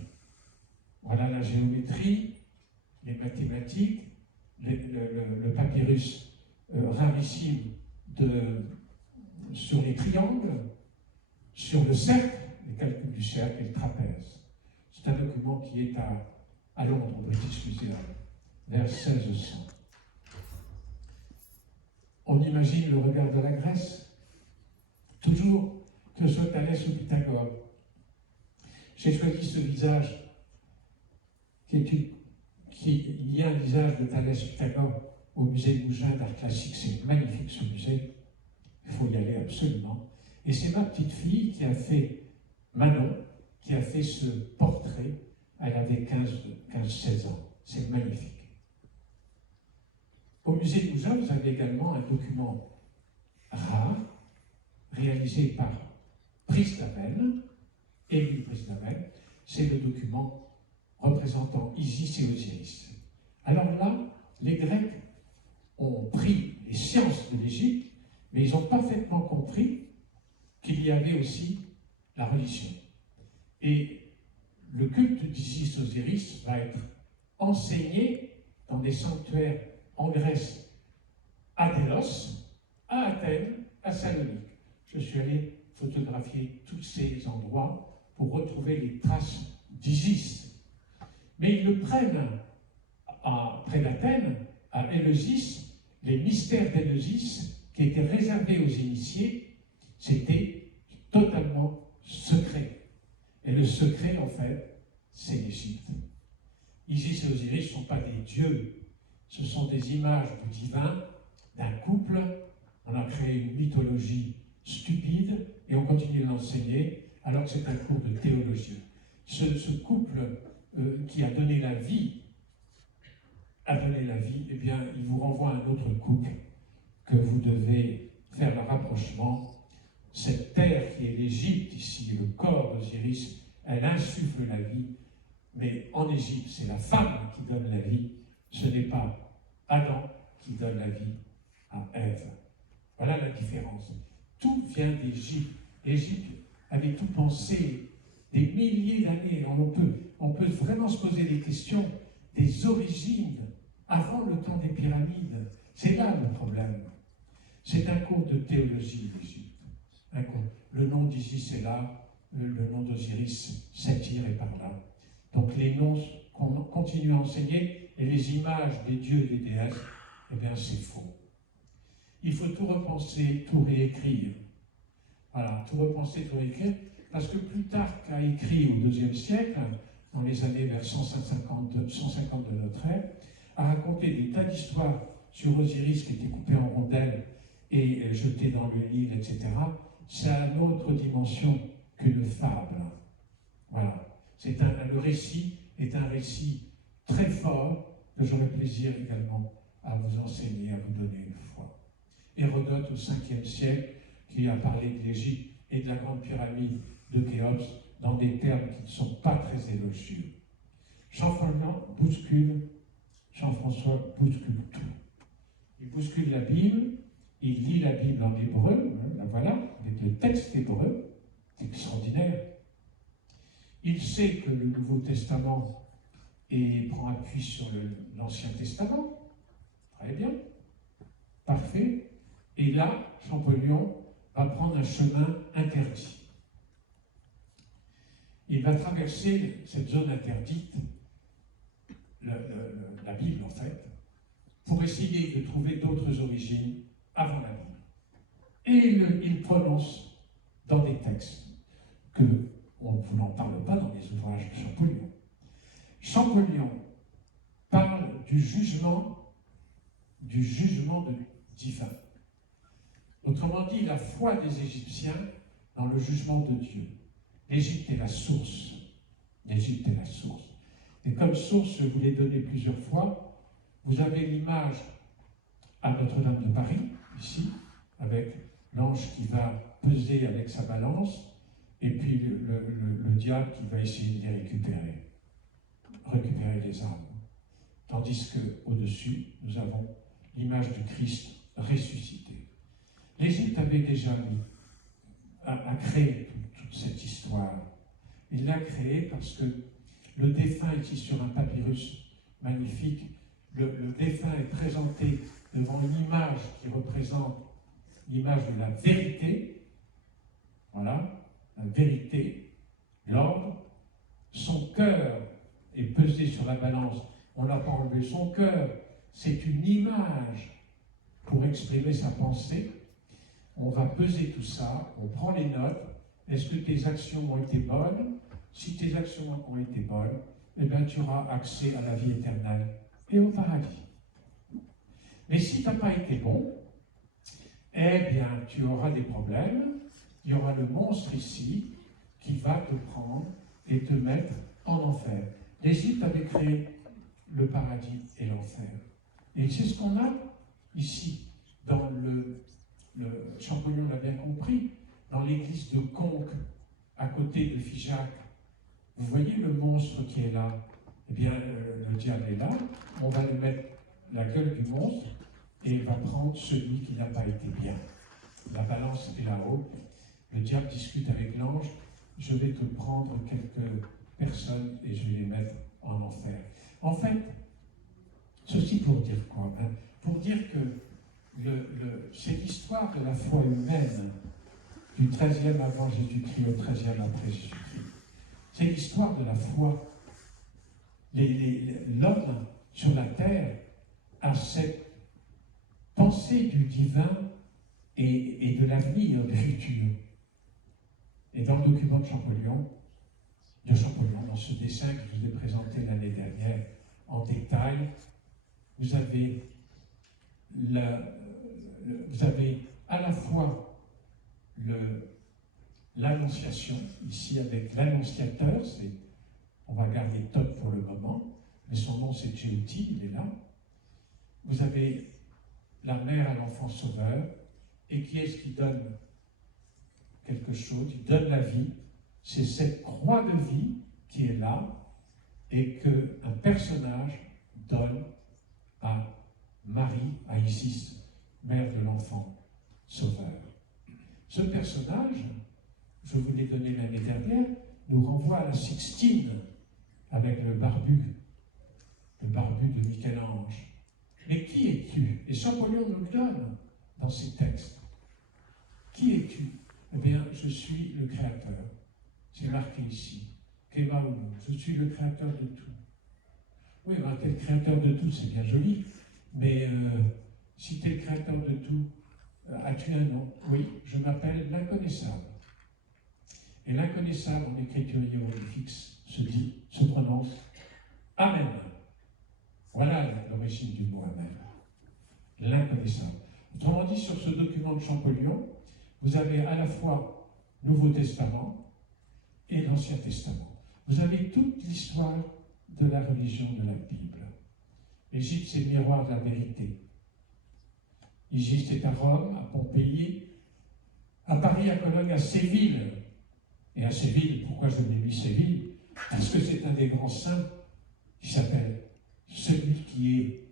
Voilà la géométrie, les mathématiques, le papyrus rarissime sur les triangles, sur le cercle, les calculs du cercle et le trapèze. C'est un document qui est à Londres, au British Museum, vers 1600. On imagine le regard de la Grèce, toujours que ce soit Thalès ou Pythagore. J'ai choisi ce visage il y a un visage de Thalès Pythagore au musée Mougin d'art classique. C'est magnifique ce musée, il faut y aller absolument. Et c'est ma petite fille qui a fait, Manon, qui a fait ce portrait. Elle avait 15-16 ans. C'est magnifique. Au musée Mougin, vous avez également un document rare, réalisé par Pris-d'Avel, Émile Pris-d'Avel. C'est le document représentant Isis et Osiris. Alors là, les Grecs ont pris les sciences de l'Égypte, mais ils ont parfaitement compris qu'il y avait aussi la religion. Et le culte d'Isis-Osiris va être enseigné dans des sanctuaires en Grèce, à Délos, à Athènes, à Salonique. Je suis allé photographier tous ces endroits pour retrouver les traces d'Isis. Mais ils le prennent près d'Athènes, à Éleusis, les mystères d'Éleusis qui étaient réservés aux initiés, c'était totalement secret. Et le secret, en fait, c'est l'Égypte. Isis et Osiris ne sont pas des dieux, ce sont des images du divin, d'un couple. On a créé une mythologie stupide et on continue de l'enseigner alors que c'est un cours de théologie. Ce couple qui a donné la vie, eh bien, il vous renvoie à un autre couple que vous devez faire le rapprochement. Cette terre qui est l'Égypte, ici, le corps d'Osiris, elle insuffle la vie, mais en Égypte, c'est la femme qui donne la vie, ce n'est pas Adam qui donne la vie à Ève. Voilà la différence. Tout vient d'Égypte. L'Égypte avait tout pensé des milliers d'années. On peut vraiment se poser des questions des origines avant le temps des pyramides. C'est là le problème. C'est un cours de théologie, l'Égypte. Le nom d'Isis est là, le nom d'Osiris s'attire et par là. Donc les noms qu'on continue à enseigner et les images des dieux et des déesses, eh bien c'est faux. Il faut tout repenser, tout réécrire. Voilà, tout repenser, tout réécrire, parce que Plutarque a écrit au IIe siècle, dans les années vers 150 de notre ère, a raconté des tas d'histoires sur Osiris qui était coupé en rondelles et jeté dans le Nil, etc. C'est une autre dimension qu'une fable. Voilà. Le récit est un récit très fort que j'aurai plaisir également à vous enseigner, à vous donner une fois. Hérodote au 5e siècle, qui a parlé de l'Égypte et de la grande pyramide de Khéops dans des termes qui ne sont pas très élogieux. Jean-François bouscule tout. Il bouscule la Bible, il lit la Bible en hébreu, la voilà, avec le texte hébreu, c'est extraordinaire. Il sait que le Nouveau Testament prend appui sur l'Ancien Testament. Très bien. Parfait. Et là, Champollion va prendre un chemin interdit. Il va traverser cette zone interdite, la Bible en fait, pour essayer de trouver d'autres origines avant la Bible. Et il prononce dans des textes que vous n'en parle pas dans les ouvrages de Champollion. Champollion parle du jugement divin. Autrement dit, la foi des Égyptiens dans le jugement de Dieu. L'Égypte est la source. L'Égypte est la source. Et comme source, je vous l'ai donné plusieurs fois, vous avez l'image à Notre-Dame de Paris, ici, avec l'ange qui va peser avec sa balance, et puis le diable qui va essayer de les récupérer les âmes. Tandis qu'au-dessus, nous avons l'image du Christ ressuscité. L'Égypte avait déjà a créé toute cette histoire. Il l'a créée parce que le défunt est ici sur un papyrus magnifique. Le défunt est présenté devant une image qui représente l'image de la vérité. Voilà, la vérité, l'ordre. Son cœur est pesé sur la balance. On n'a pas enlevé son cœur. C'est une image pour exprimer sa pensée. On va peser tout ça, on prend les notes. Est-ce que tes actions ont été bonnes? Si tes actions ont été bonnes, eh bien, tu auras accès à la vie éternelle et au paradis. Mais si tu n'as pas été bon, eh bien, tu auras des problèmes. Il y aura le monstre ici qui va te prendre et te mettre en enfer. L'Égypte avait créé le paradis et l'enfer. Et c'est ce qu'on a ici, dans Champollion l'a bien compris, dans l'église de Conques, à côté de Figeac. Vous voyez le monstre qui est là? Eh bien, le diable est là, on va lui mettre la gueule du monstre, et il va prendre celui qui n'a pas été bien. La balance est là-haut, le diable discute avec l'ange, je vais te prendre quelques personne et je vais les mettre en enfer. En fait, ceci pour dire quoi, hein? Pour dire que c'est l'histoire de la foi humaine du 13e avant Jésus-Christ au 13e après Jésus-Christ. C'est l'histoire de la foi. L'homme sur la terre a cette pensée du divin et de l'avenir, du futur. Et dans le document de Champollion, dans ce dessin que je vous ai présenté l'année dernière en détail, vous avez à la fois l'annonciation, ici avec l'annonciateur, on va garder Todd pour le moment, mais son nom c'est Géotie, il est là. Vous avez la mère à l'enfant sauveur, et qui est-ce qui donne quelque chose, il donne la vie, c'est cette croix de vie qui est là, et qu'un personnage donne à Marie, à Isis, mère de l'enfant sauveur. Ce personnage, je vous l'ai donné l'année dernière, nous renvoie à la Sixtine, avec le barbu de Michel-Ange. Mais qui es-tu? Et Champollion nous le donne dans ses textes. Qui es-tu? Eh bien, je suis le Créateur. C'est marqué ici. Kémaounou, je suis le Créateur de tout. Oui, ben, t'es le Créateur de tout, c'est bien joli, mais si tu es le Créateur de tout, as-tu un nom? Oui, je m'appelle l'inconnaissable. Et l'inconnaissable en écriture hiéroglyphique se prononce Amen. Voilà l'origine du mot Amen. L'inconnaissable. Autrement dit, sur ce document de Champollion, vous avez à la fois Nouveau Testament et l'Ancien Testament. Vous avez toute l'histoire de la religion de la Bible. L'Égypte, c'est le miroir de la vérité. L'Égypte est à Rome, à Pompéi, à Paris, à Cologne, à Séville. Et à Séville, pourquoi je l'ai mis Séville? Parce que c'est un des grands saints qui s'appelle celui qui est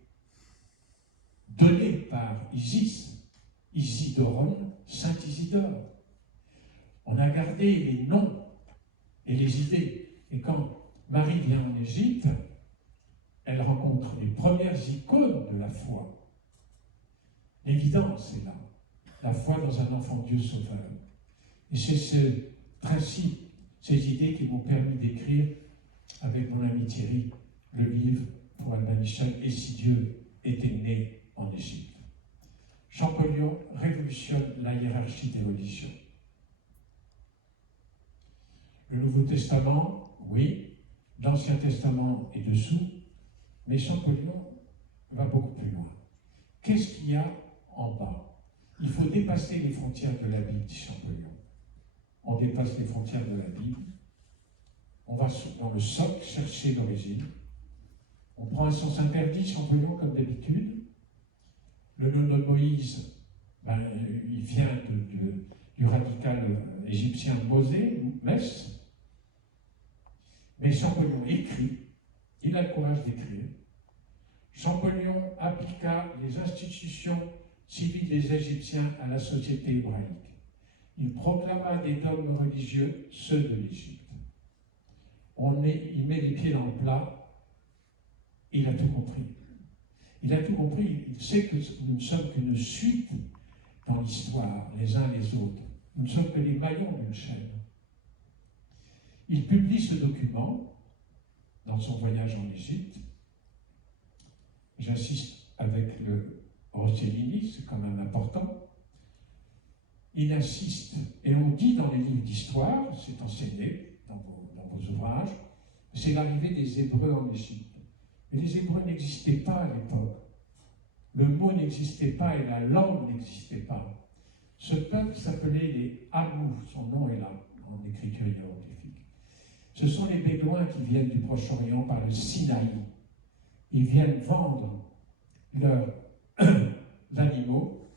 donné par Isis, Isidoron, Saint Isidore. On a gardé les noms et les idées. Et quand Marie vient en Égypte, elle rencontre les premières icônes de la foi. L'évidence est là. La foi dans un enfant Dieu sauveur. Et c'est ce principe, ces idées qui m'ont permis d'écrire avec mon ami Thierry le livre pour Albin Michel, Et si Dieu était né en Égypte. Champollion révolutionne la hiérarchie des religions. Le Nouveau Testament, oui, l'Ancien Testament est dessous, mais Champollion va beaucoup plus loin. Qu'est-ce qu'il y a en bas? Il faut dépasser les frontières de la Bible, dit Champollion. On dépasse les frontières de la Bible, on va dans le socle chercher l'origine, on prend un sens interdit, Champollion, comme d'habitude. Le nom de Moïse, il vient du radical égyptien Mosé, Mess. Mais Champollion écrit, il a le courage d'écrire. Champollion appliqua les institutions civiles des Égyptiens à la société hébraïque. Il proclama des dogmes religieux, ceux de l'Égypte. Il met les pieds dans le plat, il a tout compris. Il a tout compris, il sait que nous ne sommes qu'une suite dans l'histoire, les uns les autres. Nous ne sommes que les maillons d'une chaîne. Il publie ce document dans son voyage en Égypte. J'insiste avec le Rossellini, c'est quand même important. Il insiste, et on dit dans les livres d'histoire, c'est enseigné dans vos ouvrages, c'est l'arrivée des Hébreux en Égypte. Mais les Hébreux n'existaient pas à l'époque. Le mot n'existait pas et la langue n'existait pas. Ce peuple s'appelait les Hamous, son nom est là, en écriture hiéroglyphique. Ce sont les Bédouins qui viennent du Proche-Orient par le Sinaï. Ils viennent vendre leurs animaux,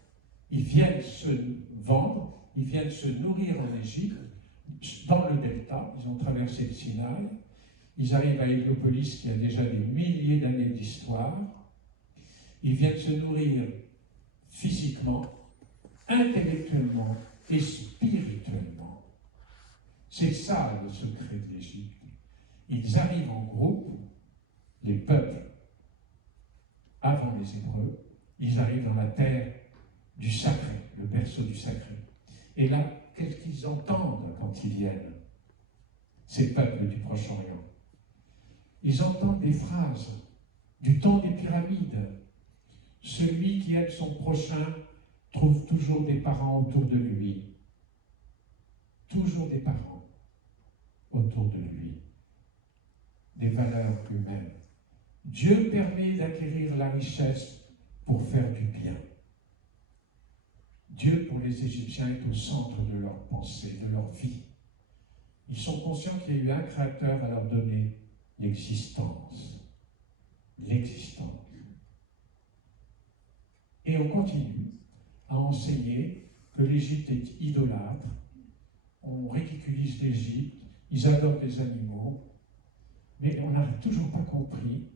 ils viennent se vendre, ils viennent se nourrir en Égypte, dans le delta, ils ont traversé le Sinaï, ils arrivent à Héliopolis qui a déjà des milliers d'années d'histoire, ils viennent se nourrir physiquement, intellectuellement et spirituellement. C'est ça le secret de l'Égypte. Ils arrivent en groupe, les peuples, avant les Hébreux, ils arrivent dans la terre du sacré, le berceau du sacré. Et là, qu'est-ce qu'ils entendent quand ils viennent, ces peuples du Proche-Orient? Ils entendent des phrases du temps des pyramides. Celui qui aide son prochain trouve toujours des parents autour de lui. Toujours des parents autour de lui. Des valeurs humaines. Dieu permet d'acquérir la richesse pour faire du bien. Dieu, pour les Égyptiens, est au centre de leur pensée, de leur vie. Ils sont conscients qu'il y a eu un créateur à leur donner l'existence. L'existence. Et on continue à enseigner que l'Égypte est idolâtre. On ridiculise l'Égypte, ils adorent les animaux, mais on n'a toujours pas compris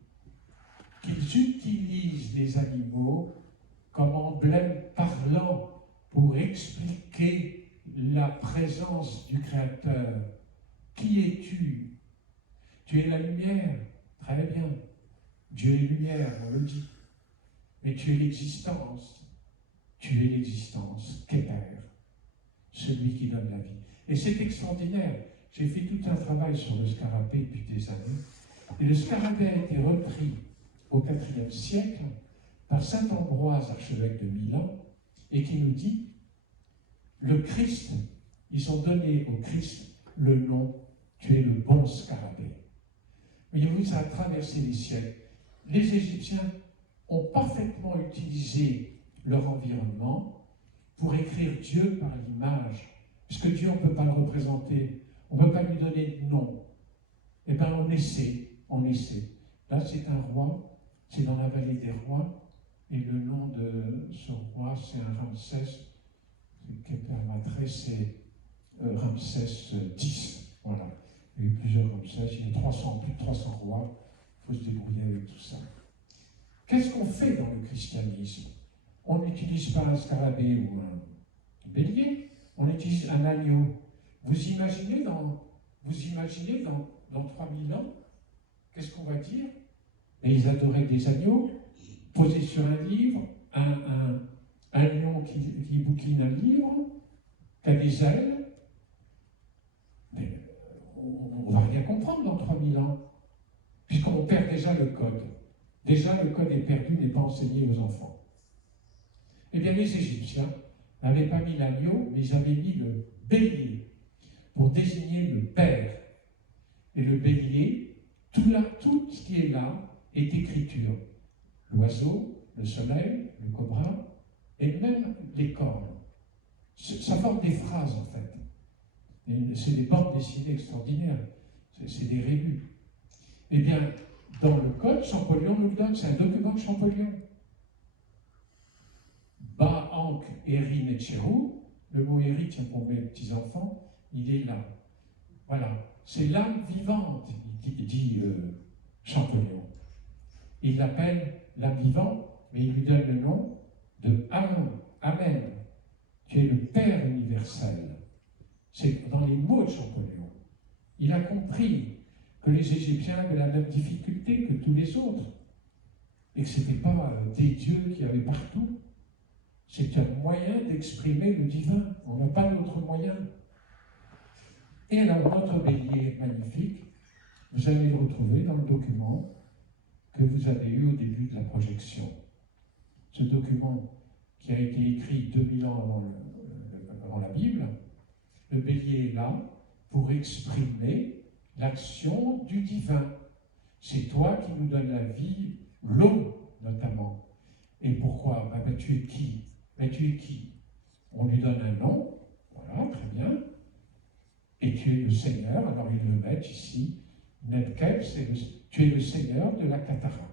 qu'ils utilisent les animaux comme emblème parlant pour expliquer la présence du Créateur. Qui es-tu? Tu es la lumière, très bien. Dieu est lumière, on le dit. Mais tu es l'existence. Tu es l'existence, Képer, celui qui donne la vie. Et c'est extraordinaire. J'ai fait tout un travail sur le scarabée depuis des années. Et le scarabée a été repris au IVe siècle par saint Ambroise, archevêque de Milan, et qui nous dit, le Christ, ils ont donné au Christ le nom, tu es le bon scarabée. Voyez-vous, ça a traversé les siècles. Les Égyptiens ont parfaitement utilisé leur environnement pour écrire Dieu par l'image. Parce que Dieu, on ne peut pas le représenter, on ne peut pas lui donner de nom. Eh bien, on essaie. Là, c'est un roi, c'est dans la vallée des rois, et le nom de ce roi, c'est un Ramsès, c'est Ramsès X. Voilà. Il y a eu plusieurs Ramsès, il y a plus de 300 rois, il faut se débrouiller avec tout ça. Qu'est-ce qu'on fait dans le christianisme? On n'utilise pas un scarabée ou un bélier, on utilise un agneau. Vous imaginez dans 3000 ans, qu'est-ce qu'on va dire? Et ils adoraient des agneaux posés sur un livre, un lion qui bouquine un livre, qui a des ailes. Mais on ne va rien comprendre dans 3000 ans, puisqu'on perd déjà le code. Déjà, le code est perdu, n'est pas enseigné aux enfants. Eh bien, les Égyptiens n'avaient pas mis l'agneau, mais ils avaient mis le bélier pour désigner le père. Et le bélier, tout ce qui est là est écriture. L'oiseau, le soleil, le cobra, et même les cornes. Ça forme des phrases, en fait. C'est des bandes dessinées extraordinaires. C'est des rébus. Eh bien, dans le code, Champollion nous le donne, c'est un document de Champollion. Ba, Ankh, Eri, Netcherou, le mot Eri, tiens pour mes petits-enfants, il est là. Voilà, c'est l'âme vivante, dit Champollion. Il l'appelle l'âme vivante, mais il lui donne le nom de Amen. Amen. Tu es le Père universel. C'est dans les mots de Champollion. Il a compris que les Égyptiens avaient la même difficulté que tous les autres, et que ce n'était pas des dieux qui avaient partout, c'est un moyen d'exprimer le divin. On n'a pas d'autre moyen. Et alors, notre bélier magnifique, vous allez le retrouver dans le document que vous avez eu au début de la projection. Ce document qui a été écrit 2000 ans avant la Bible, le bélier est là pour exprimer l'action du divin. C'est toi qui nous donnes la vie, l'eau notamment. Et pourquoi? Tu es qui? Tu es qui? On lui donne un nom, voilà, très bien. Et tu es le Seigneur, alors ils le mettent ici. Nedkeb, tu es le Seigneur de la cataracte.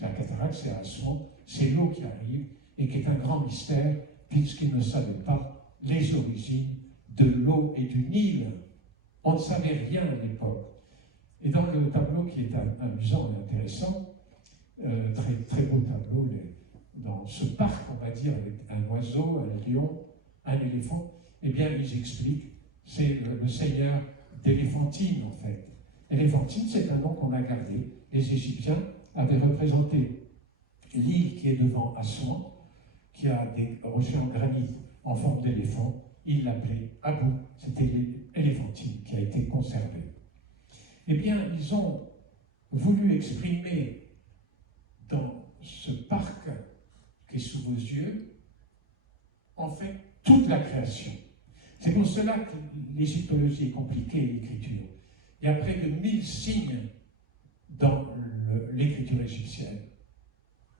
La cataracte, c'est un son, c'est l'eau qui arrive et qui est un grand mystère, puisqu'ils ne savaient pas les origines de l'eau et du Nil. On ne savait rien à l'époque. Et dans le tableau qui est amusant et intéressant, très, très beau tableau, dans ce parc, on va dire, avec un oiseau, un lion, un éléphant, eh bien, ils expliquent, c'est le seigneur d'Éléphantine, en fait. Éléphantine, c'est un nom qu'on a gardé. Les Égyptiens avaient représenté l'île qui est devant Assouan, qui a des rochers en granit en forme d'éléphant. Ils l'appelaient Abou. C'était l'éléphantine qui a été conservée. Eh bien, ils ont voulu exprimer dans ce parc qui est sous vos yeux, en fait, toute la création. C'est pour cela que l'égyptologie est compliquée, l'écriture. Il y a près de 1000 signes dans l'écriture égyptienne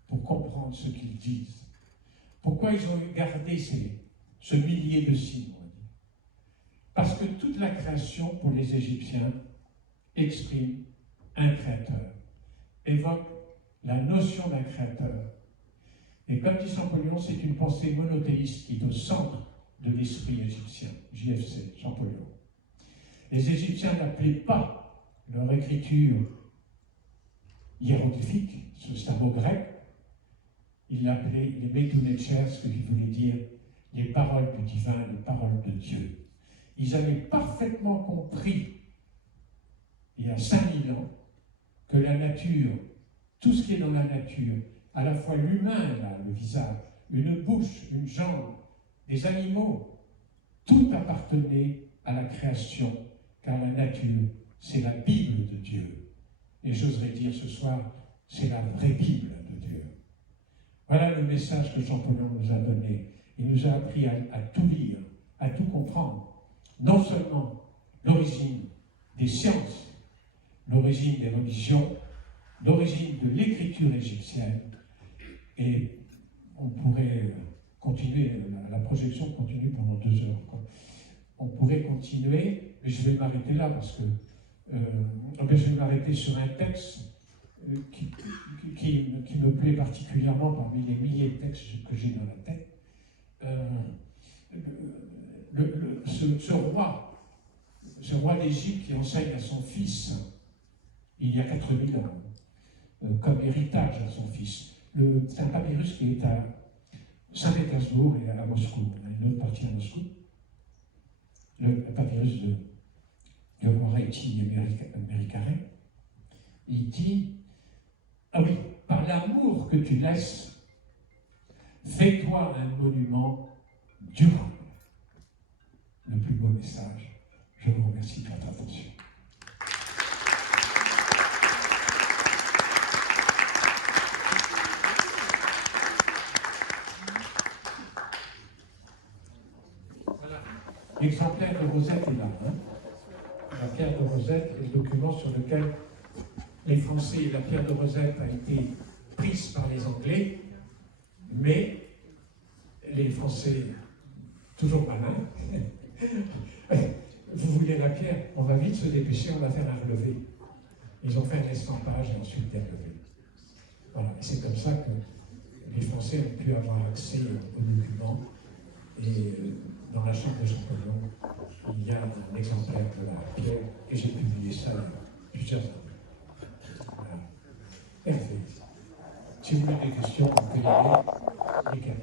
pour comprendre ce qu'ils disent. Pourquoi ils ont gardé ce millier de signes, on dit? Parce que toute la création, pour les Égyptiens, exprime un créateur, évoque la notion d'un créateur. Et comme dit Champollion, c'est une pensée monothéiste qui est au centre de l'esprit égyptien, JFC, Champollion. Les Égyptiens n'appelaient pas leur écriture hiéroglyphique, c'est un mot grec, ils l'appelaient les Medunechers, ce qui voulait dire les paroles du divin, les paroles de Dieu. Ils avaient parfaitement compris, il y a 5000 ans, que la nature, tout ce qui est dans la nature, à la fois l'humain, là, le visage, une bouche, une jambe, des animaux, tout appartenait à la création, car la nature, c'est la Bible de Dieu. Et j'oserais dire ce soir, c'est la vraie Bible de Dieu. Voilà le message que Champollion nous a donné. Il nous a appris à tout lire, à tout comprendre. Non seulement l'origine des sciences, l'origine des religions, l'origine de l'écriture égyptienne. Et on pourrait continuer, la projection continue pendant 2 heures. On pourrait continuer, mais je vais m'arrêter là parce que je vais m'arrêter sur un texte qui me plaît particulièrement parmi les milliers de textes que j'ai dans la tête. Ce roi d'Égypte qui enseigne à son fils, il y a 4000 ans, comme héritage à son fils. C'est un papyrus qui est à Saint-Pétersbourg et à Moscou. On a une autre partie à Moscou. Le papyrus du roi Haïti Méricaré. Il dit, ah oui, par l'amour que tu laisses, fais-toi un monument durable. Le plus beau message. Je vous remercie de votre attention. Voilà. L'exemplaire de Rosette est là. La pierre de Rosette est le document sur lequel les Français, la pierre de Rosette a été prise par les Anglais, mais les Français, toujours malins, vous voulez la pierre, on va vite se dépêcher, on va faire un relevé. Ils ont fait un estampage et ensuite des relevés. Voilà, c'est comme ça que les Français ont pu avoir accès aux documents. Et dans la chambre de Champollion, il y a un exemplaire de la pierre, et j'ai publié ça il y a plusieurs années. Voilà. Parfait. Si vous avez des questions, vous pouvez les lire.